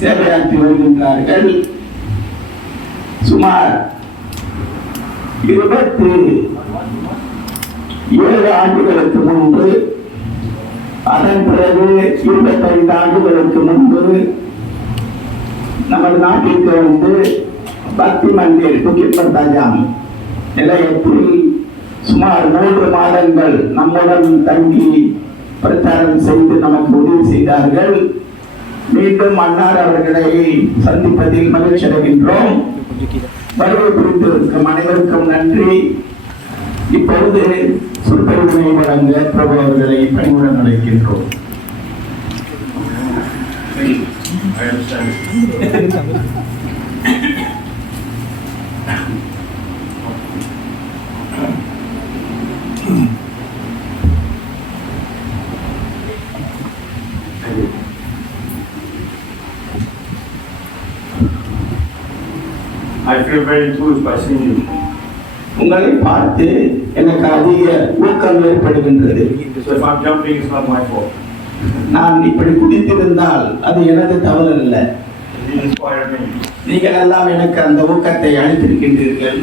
சேவையாற்றி வருகின்றார்கள். சுமார் 27 ஆண்டுகளுக்கு முன்பு, அதன் பிறகு 25 ஆண்டுகளுக்கு முன்பு நமது நாட்டிற்கு வந்து பக்தி மந்திர் புக்கிப்பட்டாஜாம் நிலையத்தில் சுமார் 3 மாதங்கள் நம்முடன் தங்கி பிரச்சாரம் செய்து நமக்கு உதவி செய்தார்கள். மீண்டும் அன்னார் அவர்களை சந்திப்பதில் மகிழ்ச்சி அடைகின்றோம். வருகை புரிந்திருக்கும் அனைவருக்கும் நன்றி. இப்பொழுது சொற்பொழிவினை வழங்க பிரபு அவர்களை பணிவுடன் அழைக்கின்றோம். I feel very enthused by seeing you. உங்களை பார்த்து எனக்கு அதிக ஊக்கம் ஏற்படுகின்றது. So if I'm jumping, it's not my fault. நான் இப்படி குதித்திருந்தால் அது எனது தவறு அல்ல. You inspired me. நீங்கள் எல்லாம் எனக்கு அந்த ஊக்கத்தை அளித்திருக்கின்றீர்கள்.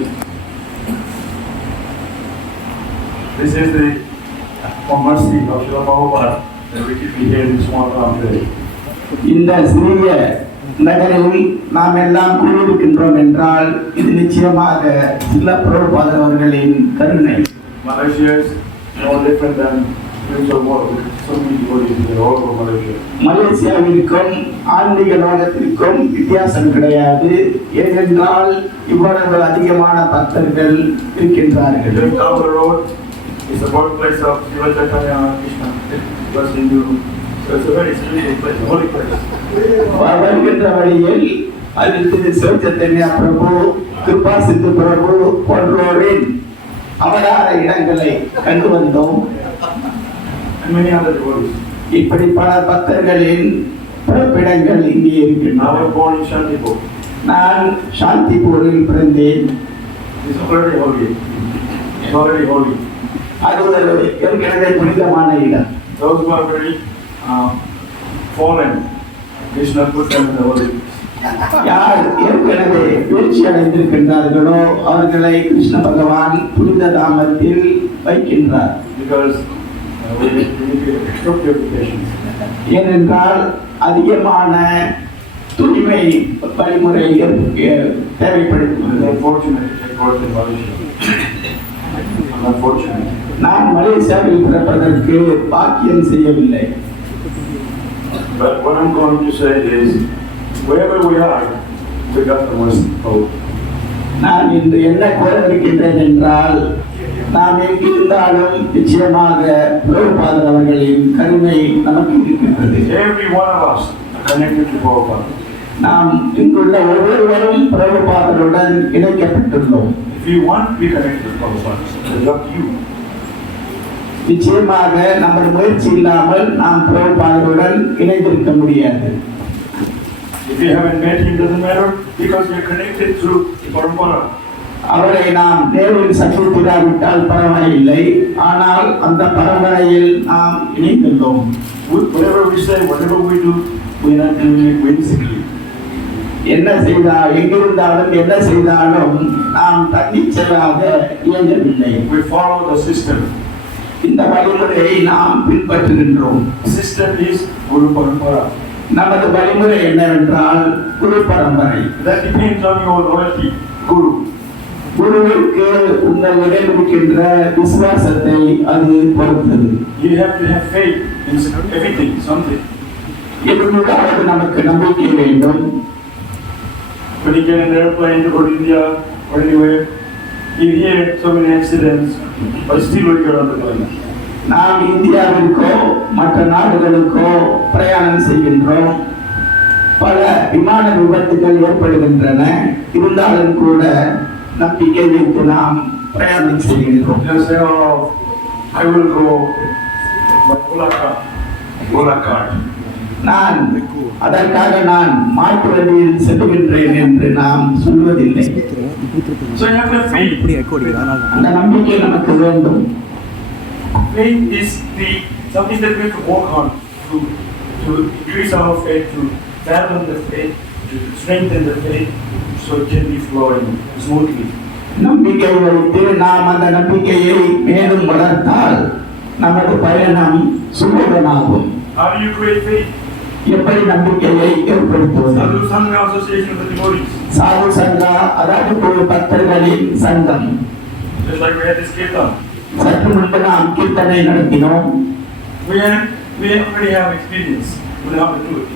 This is the mercy of Srila Prabhupada that we keep here in this small town today. இந்த சிறிய நகரில் நாம் எல்லாம் கூடியிருக்கின்றோம் என்றால் இது நிச்சயமாக சில பிரபுபாதர் அவர்களின் கருணை. Malaysia is no different than spiritual world. So many devotees there all over Malaysia. மலேசியாவிற்கும் ஆன்மீக லோகத்திற்கும் வித்தியாசம் கிடையாது. ஏனென்றால் இவ்வளவு அதிகமான பக்தர்கள் இருக்கின்றார்கள். Just down the road is the birthplace of Srila Chaitanya Krishna. Plus Hindu. So it's a very spiritual place, a holy place. வருகின்ற வழியில் அதில் திரு சிவச்சைத்தன்யா பிரபு, கிருபா சித்து பிரபு போன்றோரின் அவதார இடங்களை கண்டு வந்தோம். And many other devotees. இப்படி பல பக்தர்களின் பிறப்பிடங்கள் இங்கே I இருக்கின்றன. was born in Shantipur. நான் சாந்திபூரில் பிறந்தேன். It's already holy. It's already holy. அது ஒரு ஏற்கனவே புனிதமான இடம். Those who are very fallen, Krishna put them in the holy. யார் ஏற்கனவே வீழ்ச்சி அடைந்திருக்கின்றார்களோ அவர்களை கிருஷ்ண பகவான் புனித தாமத்தில் வைக்கின்றார். Because we need extra purifications. ஏனென்றால் அதிகமான தூய்மை வழிமுறை தேவைப்படுகிறது. I'm fortunate to take birth in Malaysia. I'm not fortunate. நான் மலேசியாவில் பிறப்பதற்கு பாக்கியம் செய்யவில்லை. But what I'm going to say is, wherever we are, we got the mercy of God. நான் இன்று என்ன கூற இருக்கின்றேன் என்றால், நாம் எங்கிருந்தாலும் நிச்சயமாக பிரபுபாதர் அவர்களின் கருணை நமக்கு இருக்கின்றது. Every one of us are connected to Prabhupada. நாம் இங்குள்ள ஒவ்வொருவரும் பிரபுபாதருடன் இணைக்கப்பட்டுள்ளோம். If you want to be connected to Prabhupada, it's up to you. நிச்சயமாக நமது முயற்சி இல்லாமல் நாம் பிரபுபாதருடன் இணைந்திருக்க முடியாது. If you haven't met him, doesn't matter, because you're connected through Prabhupada. அவரை நாம் நேரில் சந்தித்திராவிட்டால் பரவாயில்லை, ஆனால் அந்த பரம்பரையில் நாம் இணைந்துள்ளோம். Whatever we say, whatever we do, we're not doing it whimsically. என்ன செய்தால் எங்கிருந்தாலும் என்ன செய்தாலும் நாம் தன்னிச்சையாக இயங்கவில்லை. We follow the system. இந்த வழிமுறையை நாம் பின்பற்றுகின்றோம். The system is Guru Parampara. நமது வழிமுறை என்னவென்றால் குரு பரம்பரை. That depends on your loyalty, Guru. குருவிற்கு உங்களிடம் இருக்கின்ற விசுவாசத்தை அது பொறுத்தது. You have to have faith in everything, something. எதுவாவது நமக்கு நம்பிக்கை வேண்டும். When you get an airplane to go to India or anywhere, you hear so many accidents, but still we get on the plane. நாம் இந்தியாவிற்கோ மற்ற நாடுகளுக்கோ பிரயாணம் செய்கின்றோம். பல விமான விபத்துகள் ஏற்படுகின்றன. இருந்தாலும் கூட நம்பிக்கை வைத்து நாம் பிரயாணம் செய்கின்றோம். They say, "Oh, I will go by Ola card." நான் அதற்காக நான் மாற்று வழியில் செல்கின்றேன் என்று நாம் சொல்வதில்லை. So you have to have faith. அந்த நம்பிக்கை நமக்கு வேண்டும். Faith is something that we have to work on to increase our faith, to fathom the faith, to strengthen the faith, so it can be flowing smoothly. நம்பிக்கை வைத்து நாம் அந்த நம்பிக்கையை மேலும் வளர்த்தால் நமது பயணம் சுலபமாகும். How do you create faith? எப்படி நம்பிக்கையை ஏற்படுத்துவது? Sadhu Sangha Association of the Devotees. சாது சங்கா அதாவது பக்தர்களின் சங்கம். Just like we had this kirtan. சற்று முன்பு நாம் கீர்த்தனை நடத்தினோம். We already have experience with how to do it.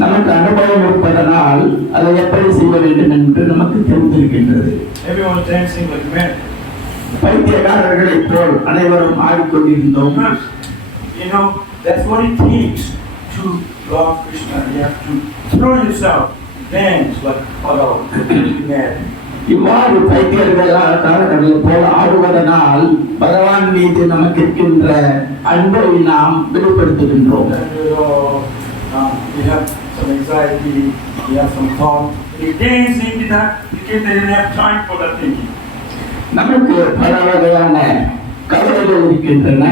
நமக்கு அனுபவம் இருப்பதனால் அதை எப்படி செய்ய வேண்டும் என்று நமக்கு தெரிந்திருக்கின்றது. Everyone was dancing like men. பைத்தியக்காரர்களைப் போல் அனைவரும் ஆடிக்கொண்டிருந்தோம். You know, that's what it takes to love Krishna. You have to throw yourself, dance like mad. இவ்வாறு பைத்தியர்களைப் போல் ஆடுவதனால் பகவான் மீது நமக்கு இருக்கின்ற அன்பை நாம் வெளிப்படுத்துகின்றோம். You have some anxiety, you have some thought. You dance into that, you didn't have time for that thinking. நமக்கு பல வகையான கவலைகள் இருக்கின்றன,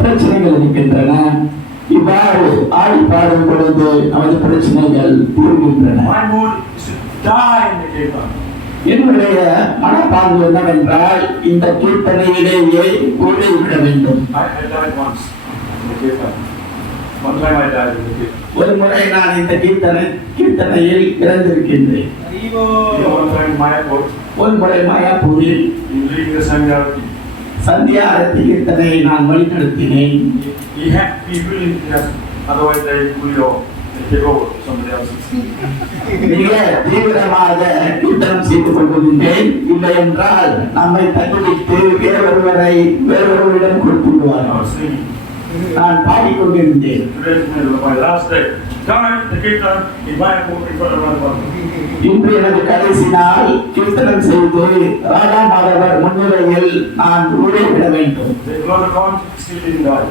பிரச்சனைகள் இருக்கின்றன. இவ்வாறு ஆடி பாடும் பொழுது நமது பிரச்சனைகள் தீர்கின்றன. My mood is to die in the kirtan. என்னுடைய மனப்பாங்கு என்னவென்றால் இந்த கீர்த்தனையிலேயே ஓடிவிட வேண்டும். I died once in the kirtan. One time I died in the kirtan. ஒரு முறை நான் இந்த கீர்த்தனையில் இறந்திருக்கின்றேன். One time in Mayapur, ஒரு முறை மாயாப்பூரில் in leading the Sangharati. Sandhya அரத்தி கீர்த்தனை நான் வழிநடத்தினேன். You have to be willing to have, otherwise they will take over somebody else's. மிக தீவிரமாக கீர்த்தனம் செய்து கொண்டிருந்தேன். இல்லை என்றால் நம்மை தள்ளிவிட்டு வேறொருவரிடம் கொடுத்து I விடுவார்கள். was singing. நான் பாடிக்கொண்டிருந்தேன். Today is my last day. Come the kirtan in Mayapur in front of everyone. இன்று எனது கடைசி நாள். கீர்த்தனம் செய்து ராதா மாதவர் முன்னிலையில் நான் ஊழிவிட வேண்டும். They blow the horn, still didn't die.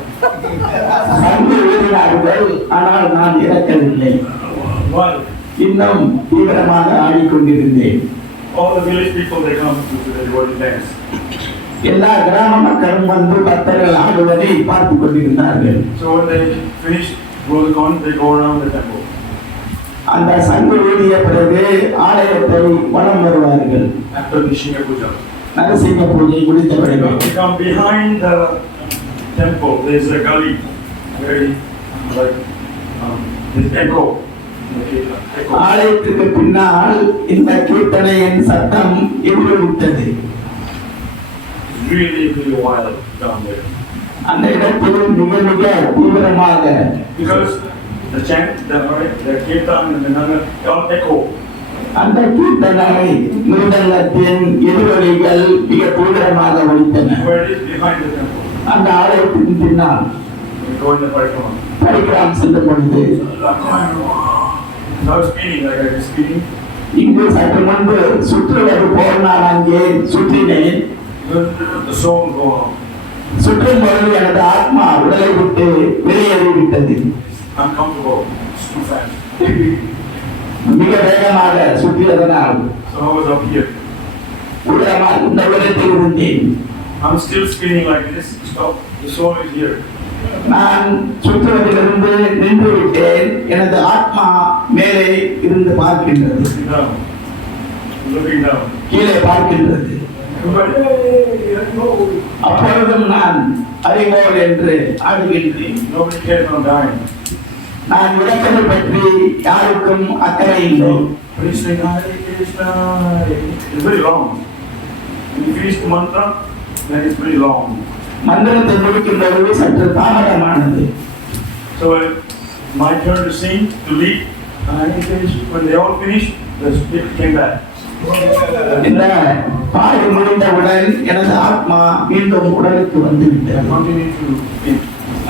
சங்கு ஊதினார்கள், ஆனால் நான் இறக்கவில்லை. Why? இன்னும் தீவிரமாக ஆடிக்கொண்டிருந்தேன். All the village people, they come to the devotee dance. எல்லா கிராம மக்களும் வந்து பக்தர்கள் ஆடுவதை பார்த்துக் கொண்டிருந்தார்கள். So when they finish blow the horn, they go around the temple. அந்த சங்கு ஊதிய பிறகு ஆலயத்தை வலம் வருவார்கள். After the Shinga Puja. Narasinga பூஜை முடிந்த பிறகு They come behind the temple. There's a gully, very like this echo. Echo. ஆலயத்துக்கு பின்னால் இந்த கீர்த்தனையின் சத்தம் எதிரொலித்தது. Really, really wild down there. அந்த இடத்தில் மிக மிக தீவிரமாக Because the chant, the kirtan and the nanga, they all echo. அந்த கீர்த்தனை மிருதங்கத்தின் எதிரொலிகள் மிக தீவிரமாக ஒலித்தன. Where it is behind the temple. அந்த ஆலயத்தின் பின்னால் We go in the parikram. பரிகிராம் செல்லும் பொழுது I was speeding, like I was speeding. இங்கு சற்று முன்பு சுற்றுவது போல் நான் அங்கே சுற்றினேன். The soul go on. சுற்றும் பொழுது எனது ஆத்மா உடலை விட்டு வெளியேறிவிட்டது. Uncomfortable. It's too fast. மிக வேகமாக சுற்றியதனால் So I was up here. உடலால் இந்த உலகத்தில் இருந்தேன். I'm still spinning like this. Stop. The soul is here. நான் சுற்றுவதிலிருந்து நின்று விட்டேன். எனது ஆத்மா மேலே இருந்து பார்க்கின்றது, Looking down. Looking down. கீழே பார்க்கின்றது. அப்பொழுதும் நான் அறிவோல் என்று ஆடுகின்றேன். Nobody cares I'm dying. நான் இறப்பதை பற்றி யாருக்கும் அக்கறை இல்லை. Krishna, Hare Krishna. It's very long. When you finish the mantra, then it's very long. மந்திரத்தை முடிக்கின்ற பொழுது சற்று தாமதமானது. So my turn to sing, to lead. When they all finished, the spirit came back. இந்த பாடு முடிந்தவுடன் எனது ஆத்மா மீண்டும் உடலுக்கு வந்துவிட்டது. Continue to sing.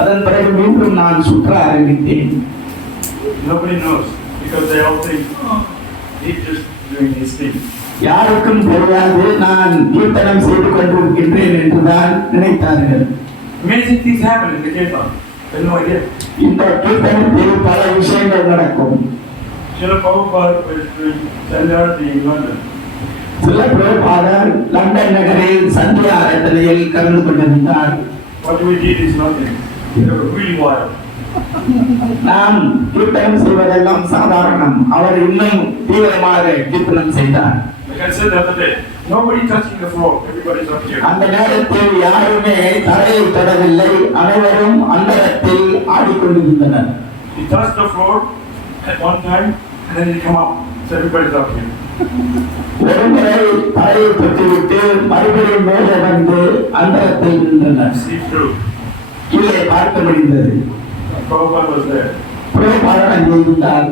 அதன் பிறகு மீண்டும் நான் சுற்ற ஆரம்பித்தேன். Nobody knows because they all think, oh, he's just doing his thing. யாருக்கும் தெரியாது நான் கீர்த்தனம் செய்து கொண்டிருக்கின்றேன் என்றுதான் நினைத்தார்கள். Amazing things happen in the kirtan. I had no idea. இந்த கீர்த்தனத்தில் பல விஷயங்கள் நடக்கும். Srila Prabhupada was doing Sangharati in London. சில பிரபுபாதர் லண்டன் நகரில் சந்தியா அரட்டனையில் கலந்து கொண்டிருந்தார். What we did is nothing. They were really wild. நாம் கீர்த்தனம் செய்வதெல்லாம் சாதாரணம். அவர் இன்னும் தீவிரமாக கீர்த்தனம் செய்தார். Like I said the other day, nobody touching the floor. Everybody's up here. அந்த நேரத்தில் யாருமே தரையை தொடவில்லை. அனைவரும் அந்தரத்தில் ஆடிக்கொண்டிருந்தனர். He touched the floor at one time, and then he come up. So everybody's up here. ஒரு முறை தரையை தொட்டுவிட்டு மறுபடியும் மேலே வந்து அந்தரத்தில் நின்றனர். See through. கீழே பார்க்க முடிந்தது. Prabhupada was there. பிரபுபாதர் அங்கே இருந்தார்.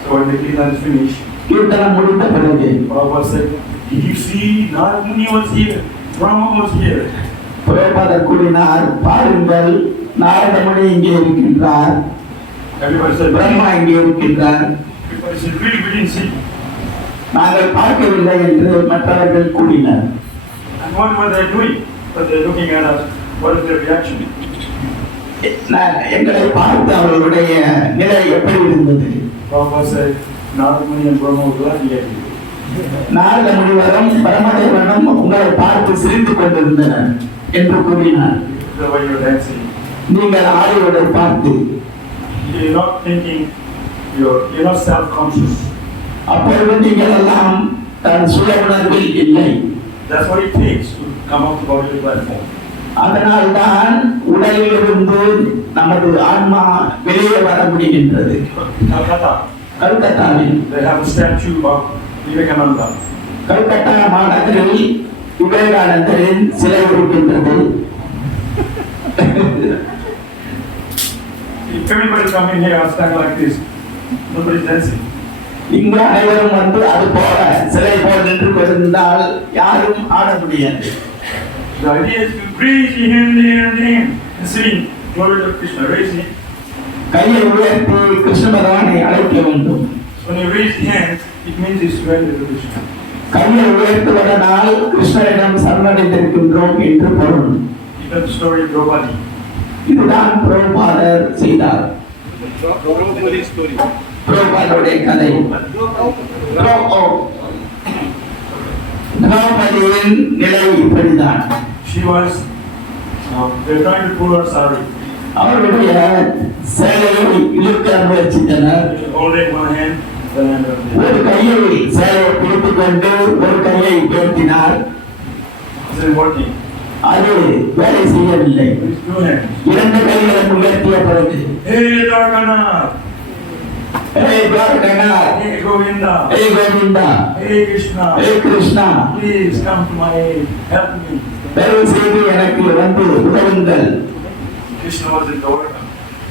So when the kirtan is finished, கீர்த்தனம் முடிந்த பிறகு Prabhupada said, "Did you see? Narad Muni was here. Brahma was here." பிரபுபாதர் கூறினார், பாருங்கள், நாரதமுனி இங்கே இருக்கின்றார், Everybody said, பிரம்மா இங்கே இருக்கின்றார். Everybody said, "Really, we didn't see." நாங்கள் பார்க்கவில்லை என்று மற்றவர்கள் கூறினர். And what were they doing? But they're looking at us. What is their reaction? எங்களை பார்த்து அவர்களுடைய நிலை எப்படி இருந்தது? Prabhupada said, Narad Muni and Brahma was laughing at you. Narada முனிவரும் பிரம்மதேவனும் உங்களை பார்த்து சிரித்துக் கொண்டிருந்தனர் என்று கூறினார். The way you're dancing. நீங்கள் ஆடியோரை பார்த்து You're not thinking, you're not self-conscious. அப்பொழுது நீங்கள் எல்லாம் தன் சுய உணர்வில் இல்லை. That's what it takes to come out of the platform. அதனால்தான் உடலில் இருந்து நமது ஆன்மா வெளியே வர முடிகின்றது. கல்கத்தாவில் they have a statue of Vivekananda. Calcutta மாநகரில் விவேகானந்தரின் சிலை இருக்கின்றது. If everybody come in here and stand like this, nobody's dancing. இங்கு அனைவரும் வந்து அது போல சிலை போல் நின்று கொண்டிருந்தால் யாரும் ஆட முடியாது. The idea is to raise your hand and sing glory to Krishna. Raise it. கையை உயர்த்தி கிருஷ்ண பகவானை அழைக்க வேண்டும். When you raise the hand, it means you surrender to Krishna. கையை உயர்த்துவதனால் கிருஷ்ணரிடம் சரணடைந்திருக்கின்றோம் என்று பொருள். You know the story of Draupadi. இதுதான் பிரபுபாதர் செய்தார். பிரபுபாதருடைய கதை. திரௌபதியின் நிலை இப்படிதான். She was, they're trying to pull her sari. அவருடைய சேலையை இழுக்க முயற்சித்தனர். Holding one hand, the hand of the ஒரு கையை சேலையை பிடித்துக் கொண்டு ஒரு கையை உயர்த்தினார். Isn't working. அது வேலை செய்யவில்லை. With two hands. இரண்டு கைகளும் உயர்த்திய பிறகு Hey Dwarkanath! Hey Dwarkanath! Hey Govinda! Hey Govinda! Hey Krishna! Hey Krishna! Please come to my aid. Help me. தயவு செய்து எனக்கு வந்து உதவுங்கள். Krishna was in Dwarka.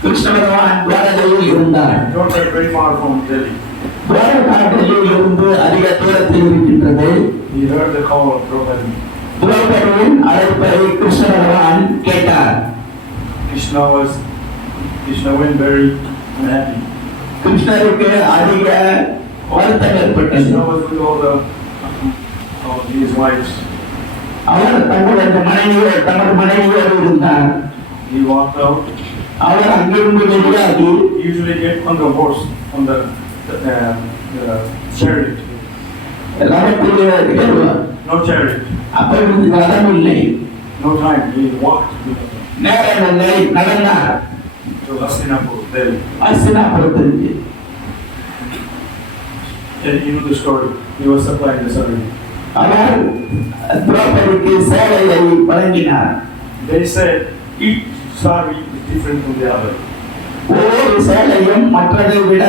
Krishna பகவான் துவாரகையில் இருந்தார். Dwarka is very far from Delhi. துவாரகாட்டில் இருந்து அதிக தூரத்தில் இருக்கின்றது. He heard the call of Draupadi. துவாரகையின் அழைப்பை கிருஷ்ண பகவான் கேட்டார். Krishna went very unhappy. கிருஷ்ணருக்கு அதிக வருத்தம் ஏற்பட்டது. Krishna was with all his wives. அவர் தமது மனைவியோடு இருந்தார். He walked out. அவர் அங்கிருந்து வெளியாகி He usually get on the horse, on the chariot. ரதத்தில் ஏறுவார். No chariot. அப்பொழுது ரதம் இல்லை. No time. He walked நேரம் இல்லை, நடந்தார். to Hastinapur, Delhi. அஸ்தினாபுரத்திற்கு. And you know the story. He was supplying the sari. அவர் திரௌபதிக்கு சேலையை வழங்கினார். They said each sari is different from the other. ஒவ்வொரு சேலையும் மற்றதை விட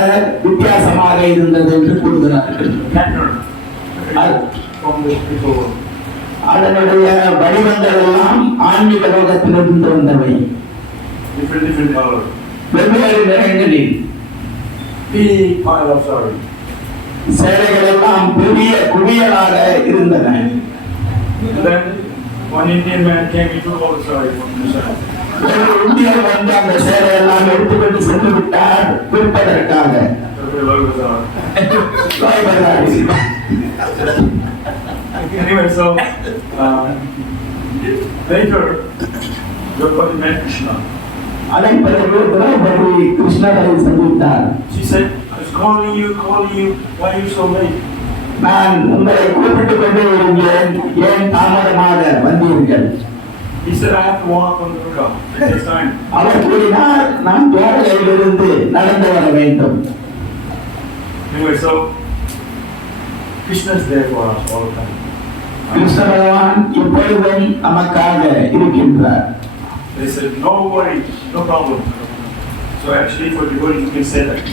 வித்தியாசமாக இருந்தது என்று கூறுகிறார்கள். Pattern from the spiritual world. அதனுடைய வடிவங்கள் எல்லாம் ஆன்மீக லோகத்திலிருந்து வந்தவை. Different colors. வெவ்வேறு நிறங்களில் Big pile of sari. சேலைகள் எல்லாம் பெரிய குவியலாக இருந்தன. Then one Indian man came, he took all the sari from the side. ஒரு இந்தியர் வந்து அந்த சேலை எல்லாம் எடுத்துக்கொண்டு சென்று விட்டார் விற்பதற்காக. Anyway, so later, Draupadi met Krishna. அதன் பிறகு திரௌபதி கிருஷ்ணரை சந்தித்தார். She said, I was calling you, why are you so late? நான் உங்களை கூப்பிட்டுக் கொண்டே இருந்தேன், ஏன் தாமதமாக வந்தீர்கள்? He said, I have to walk on the Durga. It takes time. அவர் கூறினார் நான் துவாரகையிலிருந்து நடந்து வர வேண்டும். Anyway, so Krishna is there for us all the time. Krishna பகவான் எப்பொழுதும் நமக்காக இருக்கின்றார். They said, no worry, no problem. So actually for devotees you can say that.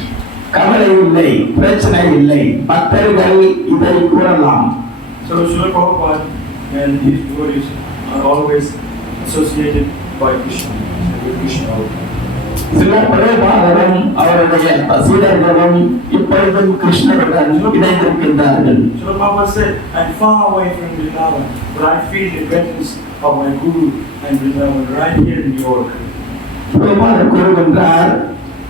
கவலை இல்லை, பிரச்சனை இல்லை, பக்தர்கள் இதை கூறலாம். So Srila Prabhupada and his devotees are always associated by Krishna, with Krishna. சில பிரபாகரும் அவருடைய சீடர்களும் இப்பொழுதும் கிருஷ்ணருடன் இணைந்திருக்கின்றார்கள். Srila Prabhupada said, I'm far away from Vrindavan, but I feel the presence of my Guru and Vrindavan right here in New York. Prabhakar கூறுகின்றார்,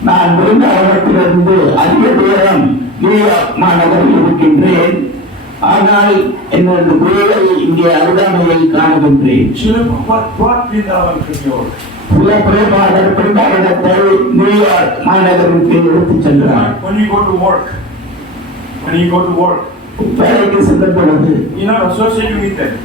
நான் விருந்தாவனத்திலிருந்து அதிக தூரம் New York மாநகரில் இருக்கின்றேன். ஆனால் எனது குருவை இங்கே அருகாமையில் காணுகின்றேன். Srila Prabhupada brought Vrindavan to New York. சில பிரபாகர் பிருந்தாவனத்தை நியூயார்க் மாநகருக்கு எடுத்துச் சென்றார். When you go to work, வேலைக்கு சென்ற பொழுது you're not associated with them.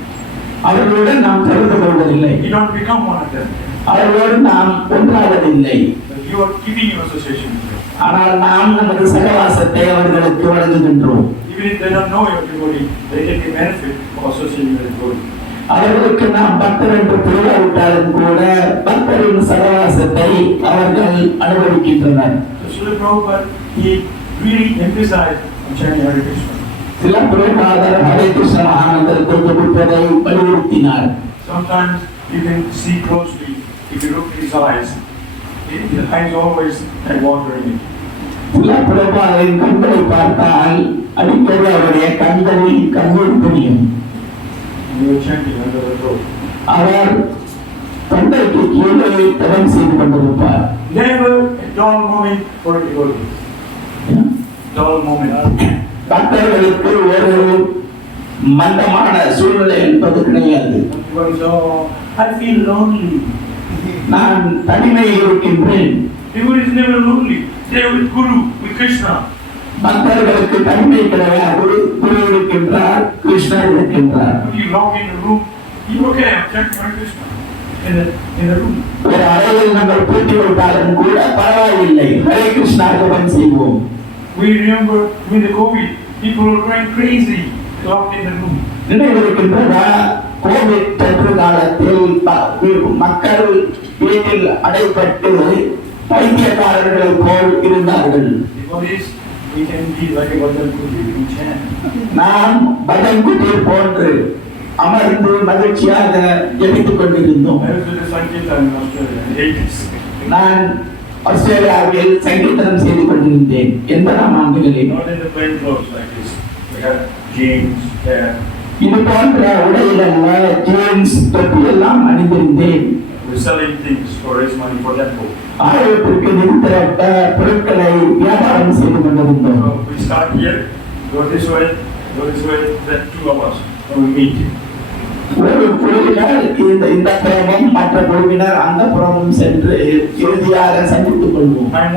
அவர்களுடன் நாம் தொடர்பு கொள்வதில்லை. You don't become one of them. அவர்களோடு நாம் ஒன்றாவதில்லை. But you are keeping your association with them. ஆனால் நாம் நமது சகவாசத்தை அவர்களுக்கு வழங்குகின்றோம். Even if they don't know your devotee, they get the benefit of associating with the devotee. அவர்களுக்கு நாம் பக்தர் என்று புரியாவிட்டாலும் கூட பக்தரின் சகவாசத்தை அவர்கள் அனுபவிக்கின்றனர். So Srila Prabhupada, he really emphasized on chanting Hare Krishna. சில பிரபாகர் ஹரே கிருஷ்ண மகாமந்திரத்தை ஜபிப்பதை வலியுறுத்தினார். Sometimes you can see closely, if you look at his eyes, his eyes always had water in it. சில பிரபாகரின் கண்களை பார்த்தால் அடிக்கடி அவருடைய கண்களில் கண்ணீர் தெரியும். And they were chanting under the throat. அவர் தொண்டைக்கு கீழே தவம் செய்து கொண்டிருப்பார். Never a dull moment for a devotee. Dull moment. பக்தர்களுக்கு ஒரு மந்தமான சூழ்நிலை என்பது கிடையாது. Devotees, oh, I feel lonely. நான் தனிமையில் இருக்கின்றேன். Devotees never lonely. They are with Guru, with Krishna. பக்தர்களுக்கு தனிமை கிடையாது. குரு இருக்கின்றார், கிருஷ்ணர் இருக்கின்றார். If you lock in the room, you okay, I'm chanting Hare Krishna in the room. ஒரு அறையில் நாங்கள் பூட்டி விட்டாலும் கூட பரவாயில்லை, ஹரே கிருஷ்ணா ஜபம் செய்வோம். We remember when the COVID, people were going crazy, locked in the room. நினைவிருக்கின்றதா கோவிட் தொற்று காலத்தில் மக்கள் வீட்டில் அடைப்பட்டு பைத்தியக்காரர்களை போல் இருந்தார்கள். Devotees, we can be like a bhajan kuti, we can chant. நாம் பஜன் குட்டீர் போன்று அமர்ந்து மகிழ்ச்சியாக ஜெபித்துக் கொண்டிருந்தோம். I was with the Sankirtan in Australia in the 80s. நான் ஆஸ்திரேலியாவில் சங்கீதனம் செய்து கொண்டிருந்தேன் 80ஆம் ஆண்டுகளில். Not in the plain clothes like this. We had jeans, hair. இது போன்ற உடையிலல்ல, ஜீன்ஸ் தொப்பி எல்லாம் அணிந்திருந்தேன். We're selling things for raise money for temple. ஆலயத்திற்கு நிதி திரட்ட பொருட்களை வியாபாரம் செய்து கொண்டிருந்தோம். So we start here, go this way, then two of us, and we meet. ஒரு குழுவினர் இந்த புறமும் மற்ற குழுவினர் அந்த புறமும் சென்று இறுதியாக சந்தித்துக் கொள்வோம். I'm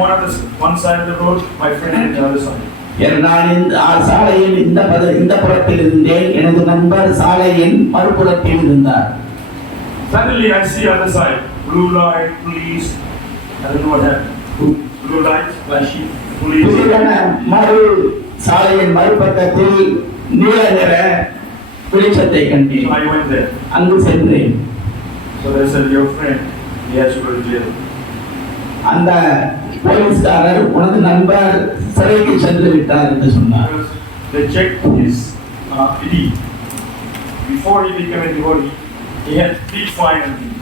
one side of the road, my friend on the other side. நான் இந்த சாலையின் இந்த புறத்தில் இருந்தேன், எனது நண்பர் சாலையின் மறுபுறத்தில் இருந்தார். Suddenly I see other side, blue light, police. I don't know what happened. Blue light, flashing, police. மறு சாலையின் மறுபக்கத்தில் நீல நிற வெளிச்சத்தை கண்டேன். So I went there. அங்கு சென்றேன். So they said, your friend, he has to go to jail. அந்த போலீஸ்காரர் உனது நண்பர் சிறைக்கு சென்று விட்டார் என்று சொன்னார். Because they checked his ID. Before he became a devotee, he had 3 fine on him.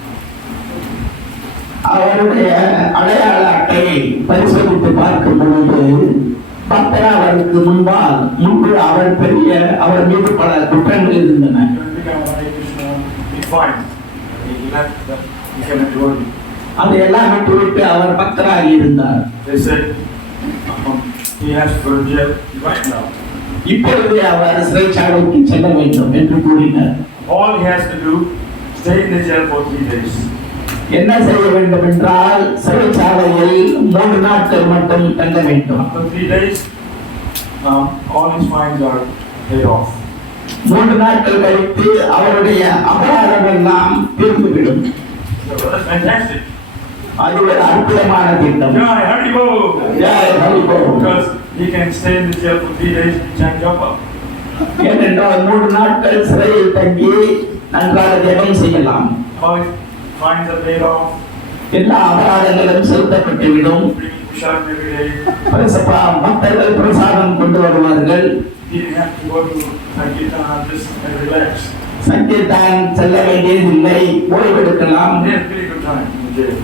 அவருடைய அடையாள அட்டையை பரிசோதித்து பார்க்கும் பொழுது பக்தராவதற்கு முன்பு அவர் மீது பல குற்றங்கள் இருந்தன. அதையெல்லாம் விட்டுவிட்டு அவர் பக்தராகி இருந்தார். இப்பொழுது அவர் சிறைச்சாலைக்கு செல்ல வேண்டும் என்று கூறினார். All he has to do, stay in the jail for 3 days. என்ன செய்ய வேண்டும் என்றால் சிறைச்சாலையில் 3 நாட்கள் மட்டும் தங்க வேண்டும். After 3 days, all his fines are paid off. 3 நாட்கள் கழித்து அவருடைய அபராதம் எல்லாம் தீர்ந்துவிடும். So that's fantastic. அது ஒரு அற்புதமான திட்டம். Jai Haribo. Jai ஹரிபோ. Because he can stay in the jail for 3 days and chant japa. ஏனென்றால் 3 நாட்கள் சிறையில் தங்கி நன்றாக ஜெபம் செய்யலாம். All his fines are paid off. எல்லா அபராதங்களும் செலுத்தப்பட்டுவிடும். Bringing Prashad every day. பிரசப்பா பக்தர்கள் பிரசாதம் கொண்டு வருவார்கள். He didn't have to go to Sankirtan just and relax. சங்கீர்தான் செல்ல வேண்டியதில்லை, ஓய்வெடுக்கலாம். They had a pretty good time in jail.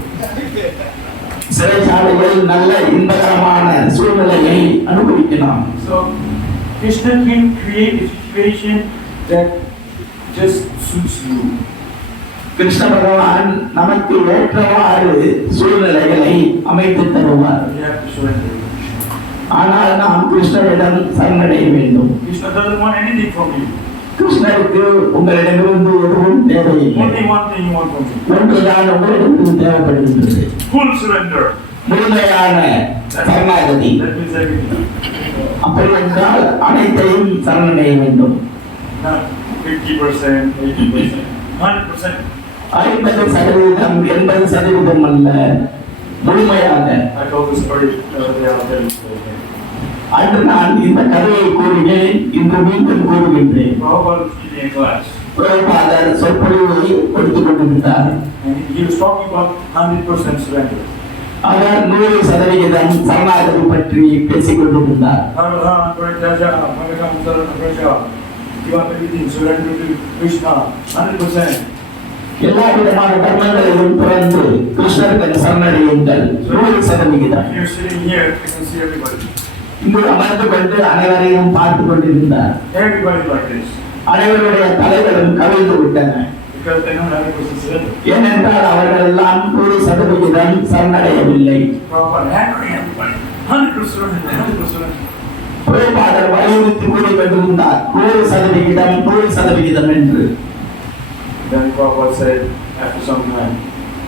சிறைச்சாலையில் நல்ல இன்பகரமான சூழ்நிலையை அனுபவிக்கலாம். So Krishna can create a situation that just suits you. Krishna பகவான் நமக்கு ஏற்றவாறு சூழ்நிலைகளை அமைத்து தருவார். You have to surrender. ஆனால் நாம் கிருஷ்ணரிடம் சரணடைய வேண்டும். Krishna doesn't want anything from you. கிருஷ்ணருக்கு உங்களிடமிருந்து எதுவும் தேவையில்லை. Only one thing you want from me. ஒன்றுதான் உங்களிடமிருந்து தேவைப்படுகின்றது, Full surrender. முழுமையான சரணாகதி. That means everything. அப்படி என்றால் அனைத்தையும் சரணடைய வேண்டும். Not 50%, 80%, 100%. 50%, 80% அல்ல, முழுமையாக. I told this story the other day, I'll tell you today. அன்று நான் இந்த கதையை கூறினேன், இன்று மீண்டும் கூறுகின்றேன். Prabhupada was teaching in class. பிரபுபாதர் சொற்பொழிவை கொடுத்துக் கொண்டிருந்தார். And he was talking about 100% surrender. அவர் 100% சரணாகதி பற்றி பேசிக் கொண்டிருந்தார். You want everything, surrender to Krishna, 100%. எல்லா விதமான தர்மங்களையும் துறந்து கிருஷ்ணருக்கு சரணடையுங்கள், 100%. You're sitting here, you can see everybody. இங்கு அமர்ந்து கொண்டு அனைவரையும் பார்த்து கொண்டிருந்தார். Everybody like this. அனைவருடைய தலைகளும் கவிழ்ந்து விட்டன. Because they don't have 100% surrender. ஏனென்றால் அவர்கள் எல்லாம் 100% சரணடையவில்லை. Prabhupada hammering everybody. 100% surrender, 100% surrender. பிரபுபாதர் வலியுறுத்தி கூறிக்கொண்டிருந்தார், 100% என்று. Then Prabhupada said, after some time,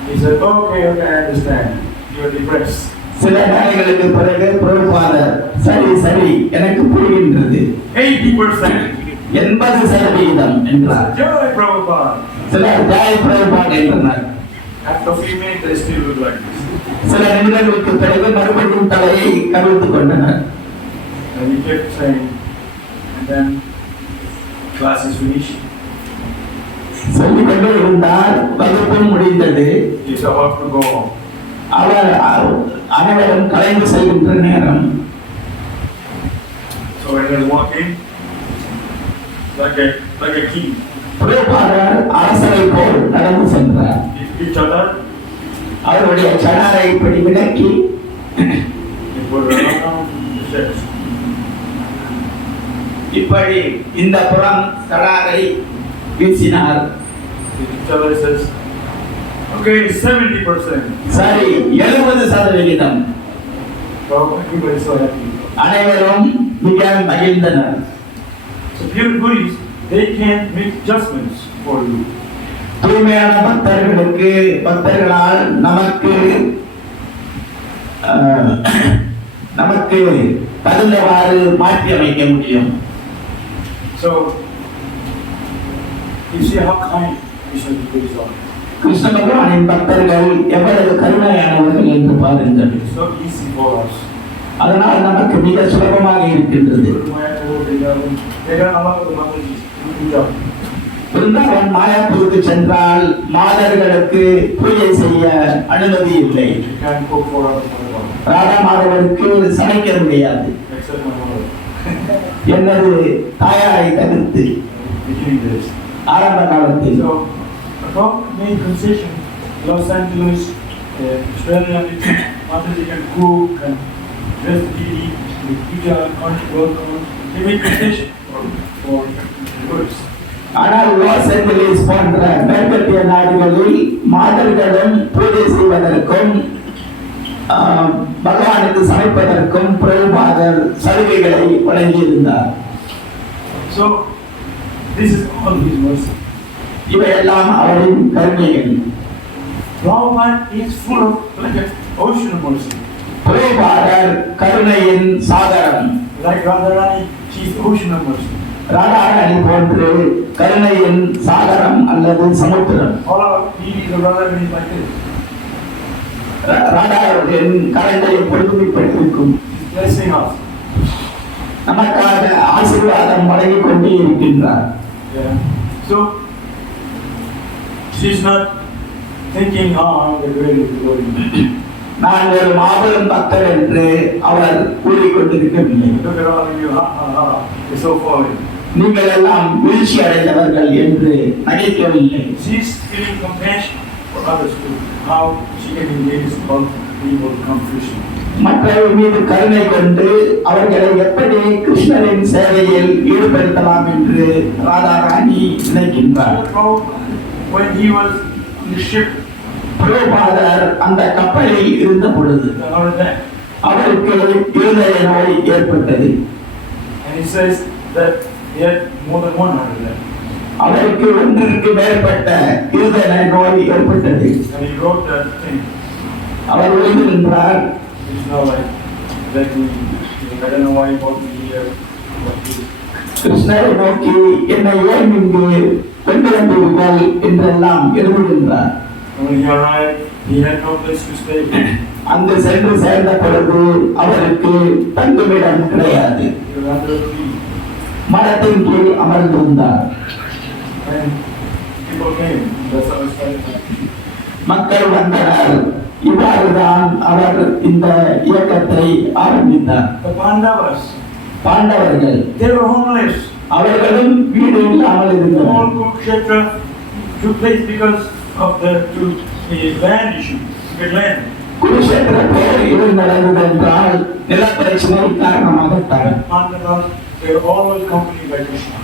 he said, okay, I understand. You're depressed. சில நாளைகளுக்கு பிறகு பிரபுபாதர், சரி எனக்கு புரிகின்றது, 80%. 80% என்றார். Jai Prabhupada. சிலர் ஜெய் பிரபுபாத் என்றனர். After a few minutes, they still look like this. சில நிமிடங்களுக்கு பிறகு மறுபடியும் தலையை கவிழ்த்துக் கொண்டனர். And he kept saying, and then class is finished. சொல்லிக் கொண்டே இருந்தார். வகுப்பும் முடிந்தது. He's about to go home. அவர் அனைவரும் கலைந்து செல்கின்ற நேரம். So when he was walking, like a king, பிரபுபாதர் அரசரை போல் நடந்து சென்றார். each other, அவருடைய சடாரை இப்படி விலக்கி he put around the steps. இப்படி இந்த புறம் சடாரை வீசினார். Each other says, okay, 70%. சரி, 70%. So everybody so happy. அனைவரும் மிக மகிழ்ந்தனர். So pure goodies, they can make adjustments for you. தூய்மையான பக்தர்களால் நமக்கு தகுந்தவாறு மாற்றி அமைக்க முடியும். So you see how kind Krishna devotees are. Krishna பகவானின் பக்தர்கள் எவ்வளவு கருணையானவர்கள் என்று பாருங்கள். It's so easy for us. அதனால் நமக்கு மிக சுலபமாக இருக்கின்றது. பிருந்தாவன் மாயாப்பூருக்கு சென்றால் மாதர்களுக்கு பூஜை செய்ய அனுமதி இல்லை. ராதா மாதவருக்கு சமைக்க முடியாது. எனது தாயாரை தவிர்த்து ஆரம்ப காலத்தில். Los Angeles, Australia, Mataji can cook and dress the puja, they make concession for tourists. ஆனால் லாஸ் ஏஞ்சலிஸ் போன்ற மேற்கத்திய நாடுகளில் மாதர்களும் பூஜை செய்வதற்கும் பகவானுக்கு சமைப்பதற்கும் பிரபுபாதர் சலுகைகளை வழங்கியிருந்தார். So this is all his mercy. இவையெல்லாம் அவரின் கருணைகள். Prabhupada is full of like an ocean of mercy. பிரபுபாதர் கருணையின் சாகரம். Like Radharani, she is the ocean of mercy. ராடாரணி போன்று கருணையின் சாகரம் அல்லது சமுத்திரம். He is a brother and he's like this. ராடாவின் கரங்களை பொறுமைப்பட்டிருக்கும். He's blessing us. நமக்காக ஆசீர்வாதம் வழங்கிக் கொண்டே இருக்கின்றார். Yeah. So she's not thinking, oh, I'm the greatest glory. நான் ஒரு மாபெரும் பக்தர் என்று அவர் கூறிக்கொண்டிருக்கவில்லை. Look at all of you, you're so falling. நீங்கள் எல்லாம் வீழ்ச்சி அடைந்தவர்கள் என்று நகைக்கவில்லை. She's feeling compassion for others too. How she can engage all people to come Krishna. மற்றவர் மீது கருணை கொண்டு அவர்களை எப்படி கிருஷ்ணரின் சேவையில் ஈடுபடுத்தலாம் என்று Radharani நினைக்கின்றார். When he was on the ship, பிரபுபாதர் அந்த கப்பலில் இருந்த பொழுது அவருக்கு இருதய நோய் ஏற்பட்டது. And he says that he had more than 100. அவருக்கு ஒன்றிற்கு மேற்பட்ட இருதய நோய் ஏற்பட்டது. And he wrote that thing. Our எழுதுகின்றார், It's not like that I don't know why he brought me here. கிருஷ்ணரை நோக்கி என்னை ஏன் இங்கு கொண்டு வந்தீர்கள் என்றெல்லாம் எழுதுகின்றார். When he arrived, he had no place to stay. அங்கு சென்று சேர்ந்த பொழுது அவருக்கு தங்குமிடம் கிடையாது. He was under a tree. மரத்தின் கீழ் அமர்ந்திருந்தார். And people came. That's how it started. மக்கள் வந்தனர். இவ்வாறுதான் அவர் இந்த இயக்கத்தை ஆரம்பித்தார். The Pandavas, பாண்டவர்கள் they were homeless. அவர்களும் வீடு இல்லாமல் The இருந்தனர். whole Kurukshetra took place because of the land issue. To get land. Kurukshetra போர் இருந்து நடந்தது என்றால் நிலப்பிரச்சனை காரணமாகத்தான். Pandavas, they were always accompanied by Krishna.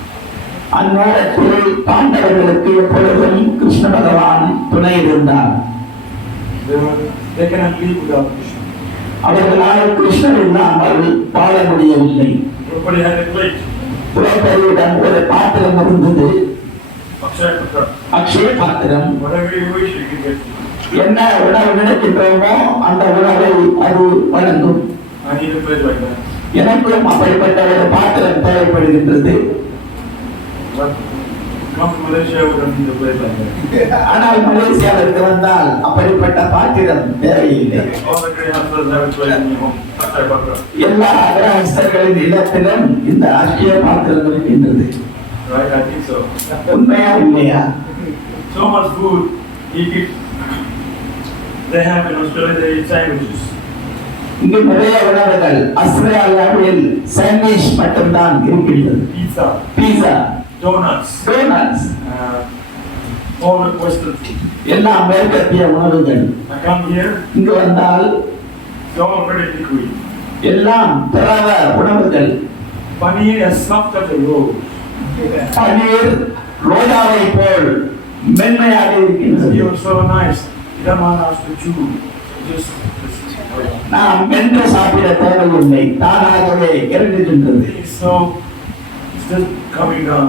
அந்நேரத்தில் பாண்டவர்களுக்கு எப்பொழுதும் கிருஷ்ண பகவான் துணை இருந்தார். They cannot live without Krishna. அவர்களால் கிருஷ்ணர் இல்லாமல் வாழ முடியவில்லை. Everybody had a plate. புரோபதியிடம் ஒரு பாத்திரம் இருந்தது, Akshaya அக்ஷய பாத்திரம். Whatever you wish, you can get. என்ன உணவு நினைக்கின்றோமோ அந்த உணவை அது வழங்கும். I need a plate like that. எனக்கும் அப்படிப்பட்ட ஒரு பாத்திரம் தேவைப்படுகின்றது. But come to Malaysia, we don't need a plate like that. ஆனால் மலேசியாவிற்கு வந்தால் அப்படிப்பட்ட பாத்திரம் தேவையில்லை. All the greyhounds have a plate in your home. Akshaya. எல்லா கிரகஸ்தர்களின் இல்லத்திலும் இந்த அக்ஷய பாத்திரம் இருக்கின்றது. Right? I think so. உண்மையா இல்லையா? So much food. They have in Australia, they eat sandwiches. இங்கு நிறைய உணவுகள் ஆஸ்திரேலியாவில் சாண்ட்விச் மட்டும்தான் இருக்கின்றது. Pizza. Pizza, Donuts. Doughnuts, All the Western food. எல்லாம் மேற்கத்திய உணவுகள். I come here, இங்கு வந்தால் it's all very liquid. எல்லாம் திரவ உணவுகள். Paneer as soft as a rose. பன்னீர் ரோஜாவை போல் மென்மையாக இருக்கின்றது. You're so nice. You don't want us to chew. Just நாம் மென்று சாப்பிட தேவையில்லை, தானாகவே இறங்குகின்றது. so it's just coming down.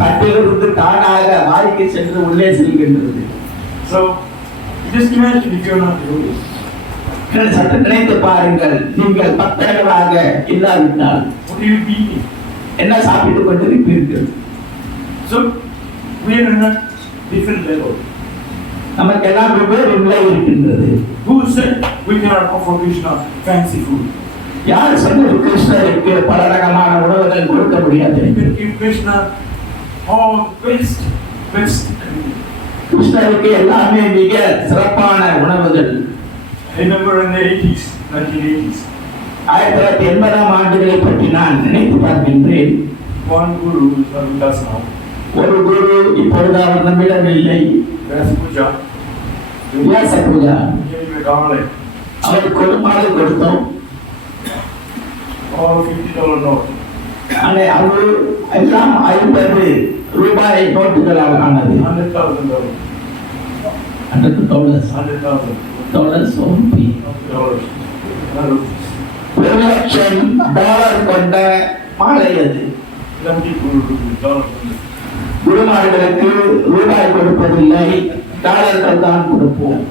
தட்டிலிருந்து தானாக வாய்க்கு சென்று உள்ளே செல்கின்றது. So just imagine if you're not doing this. சற்று நினைத்து பாருங்கள், நீங்கள் பக்தர்களாக இல்லாவிட்டால் What do you be eating? என்ன சாப்பிட்டுக் கொண்டிருப்பீர்கள்? So we are in a different level. நமக்கெல்லாம் வெவ்வேறு நிலை இருக்கின்றது. Who said we cannot offer Krishna fancy food? யார் சொன்னது கிருஷ்ணருக்கு பல ரகமான உணவுகள் கொடுக்க முடியாது? You can give Krishna all best. கிருஷ்ணருக்கு எல்லாமே மிக சிறப்பான உணவுகள். I remember in the 80s, 1980s. 1980 ஆண்டுகளை பற்றி நான் நினைத்து பார்க்கின்றேன். One guru is not with us now. ஒரு குரு இப்பொழுது அவர் நம்மிடம் இல்லை. Vyasa Puja. Vyasa Pooja. Gave me a garland. அவருக்கு ஒரு மாலை கொடுத்தோம். All $50 note. அது எல்லாம் 50 ரூபாய் நோட்டுகளால் ஆனது. $100,000. $100. $100,000. டாலர்ஸ் ஒம்பி. $100. $1,00,000 கொண்ட மாலை அது. குருமார்களுக்கு ரூபாய் கொடுப்பதில்லை, டாலர்கள் தான் கொடுப்போம்.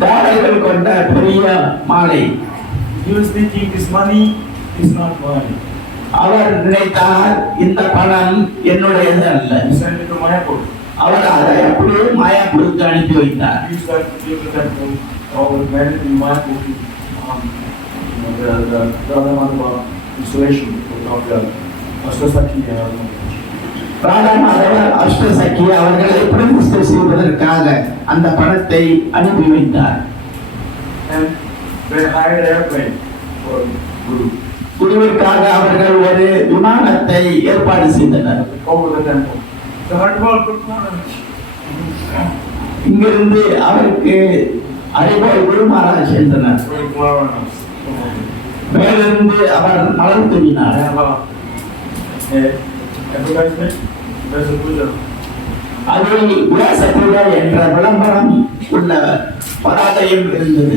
டாலர்கள் கொண்ட பெரிய மாலை. He was thinking this money is not mine. அவர் நினைத்தார் இந்த பணம் என்னுடையது அல்ல. He sent it to Mayapur. அவர் அதை அப்படியே மாயாப்பூருக்கு அனுப்பி வைத்தார். He started to give the temple all the men in Mayapur the Radhamadava installation of the Astasaki ராதாமாதவர் அஷ்டசக்கி அவர்களை பிரதிஷ்டை செய்வதற்காக அந்த பணத்தை அனுப்பி வைத்தார். And they hired airplane for Guru. குருவிற்காக அவர்கள் ஒரு விமானத்தை ஏற்பாடு செய்தனர். Over the temple. The Hardwar Guru Maharaj. இங்கிருந்து அவருக்கு அரிபால் குரு மகாராஜ் என்றனர். மேலிருந்து அவர் நலம் தூவினார். அதில் வியாசபுரா என்ற விளம்பரம் உள்ள பதாகையும் இருந்தது.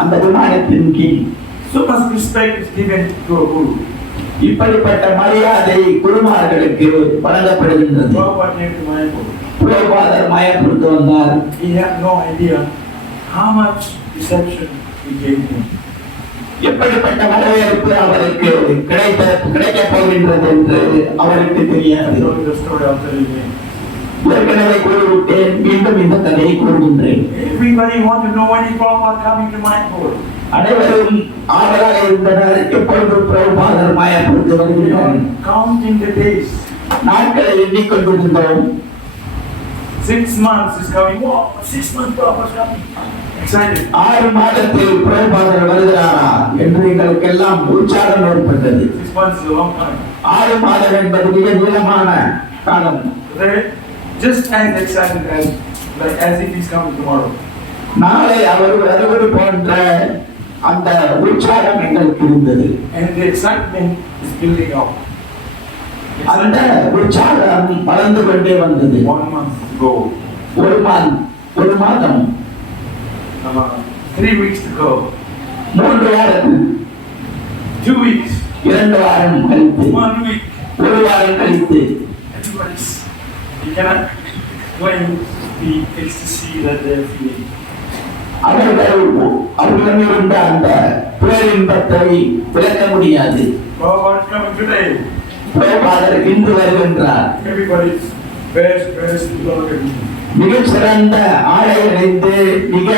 அந்த விமானத்தின் கீழ் So much respect is given to a guru. இப்படிப்பட்ட மரியாதை குருமார்களுக்கு வழங்கப்படுகின்றது. புரோபாதர் மாயப்பூருக்கு வந்தார். He had no idea how much reception he gave him. எப்படிப்பட்ட வரவேற்பு அவருக்கு கிடைக்கப் போகின்றது என்று அவருக்கு தெரியாது. ஏற்கனவே கூறிவிட்டேன், மீண்டும் இந்த கதையை கூறுகின்றேன். Everybody want to know when is Prabhupada coming to Mayapur. அனைவரும் ஆவலாக இருந்தனர், எப்பொழுது பிரபுபாதர் மாயாப்பூருக்கு வருகிறார். Counting the days. நாட்களை எண்ணிக்கொண்டிருந்தோம். 6 months is coming. Wow, 6 months Prabhupada is coming. Excited. 6 மாதத்தில் பிரபுபாதர் வருகிறாரா என்று எங்களுக்கெல்லாம் உற்சாகம் ஏற்பட்டது. 6 months is a long time. 6 மாதம் என்பது மிக நீளமான காலம். They just as excited as if he's coming tomorrow. நாளை அவர் வருவது போன்ற அந்த உற்சாகம் எங்களுக்கு இருந்தது. And the excitement is building up. அந்த உற்சாகம் வளர்ந்து கொண்டே வந்தது. 1 month to go. ஒரு மாதம் 3 weeks to go. 3 வாரம் 2 weeks. 2 வாரம் கழித்து 1 week. 1 வாரம் கழித்து Everybody's, you cannot explain the ecstasy that they're feeling. அவர்களிடம் இருந்த அந்த பேரின்பத்தை விளக்க முடியாது. Prabhupada is coming today. பிரபுபாதர் இன்று வருகின்றார். Everybody's best மிகச் சிறந்த ஆடை அணிந்து மிக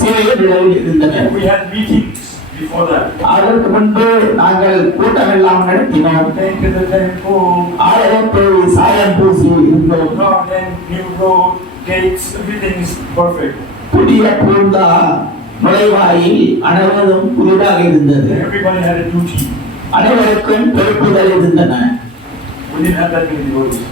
சீரிய நிலையில் இருந்தனர். We had meetings before that. அதற்கு முன்பு நாங்கள் கூட்டம் எல்லாம் நடத்தினோம். Went to the temple. ஆலயத்தை சாயம் பூசி இருந்தோம். Garden, new road, gates, everything is perfect. புதிய பூங்கா, நுழைவாயில் அனைவரும் புதிதாக இருந்தது. Everybody had a duty. அனைவருக்கும் பொறுப்புகள் இருந்தன. We didn't have that many devotees.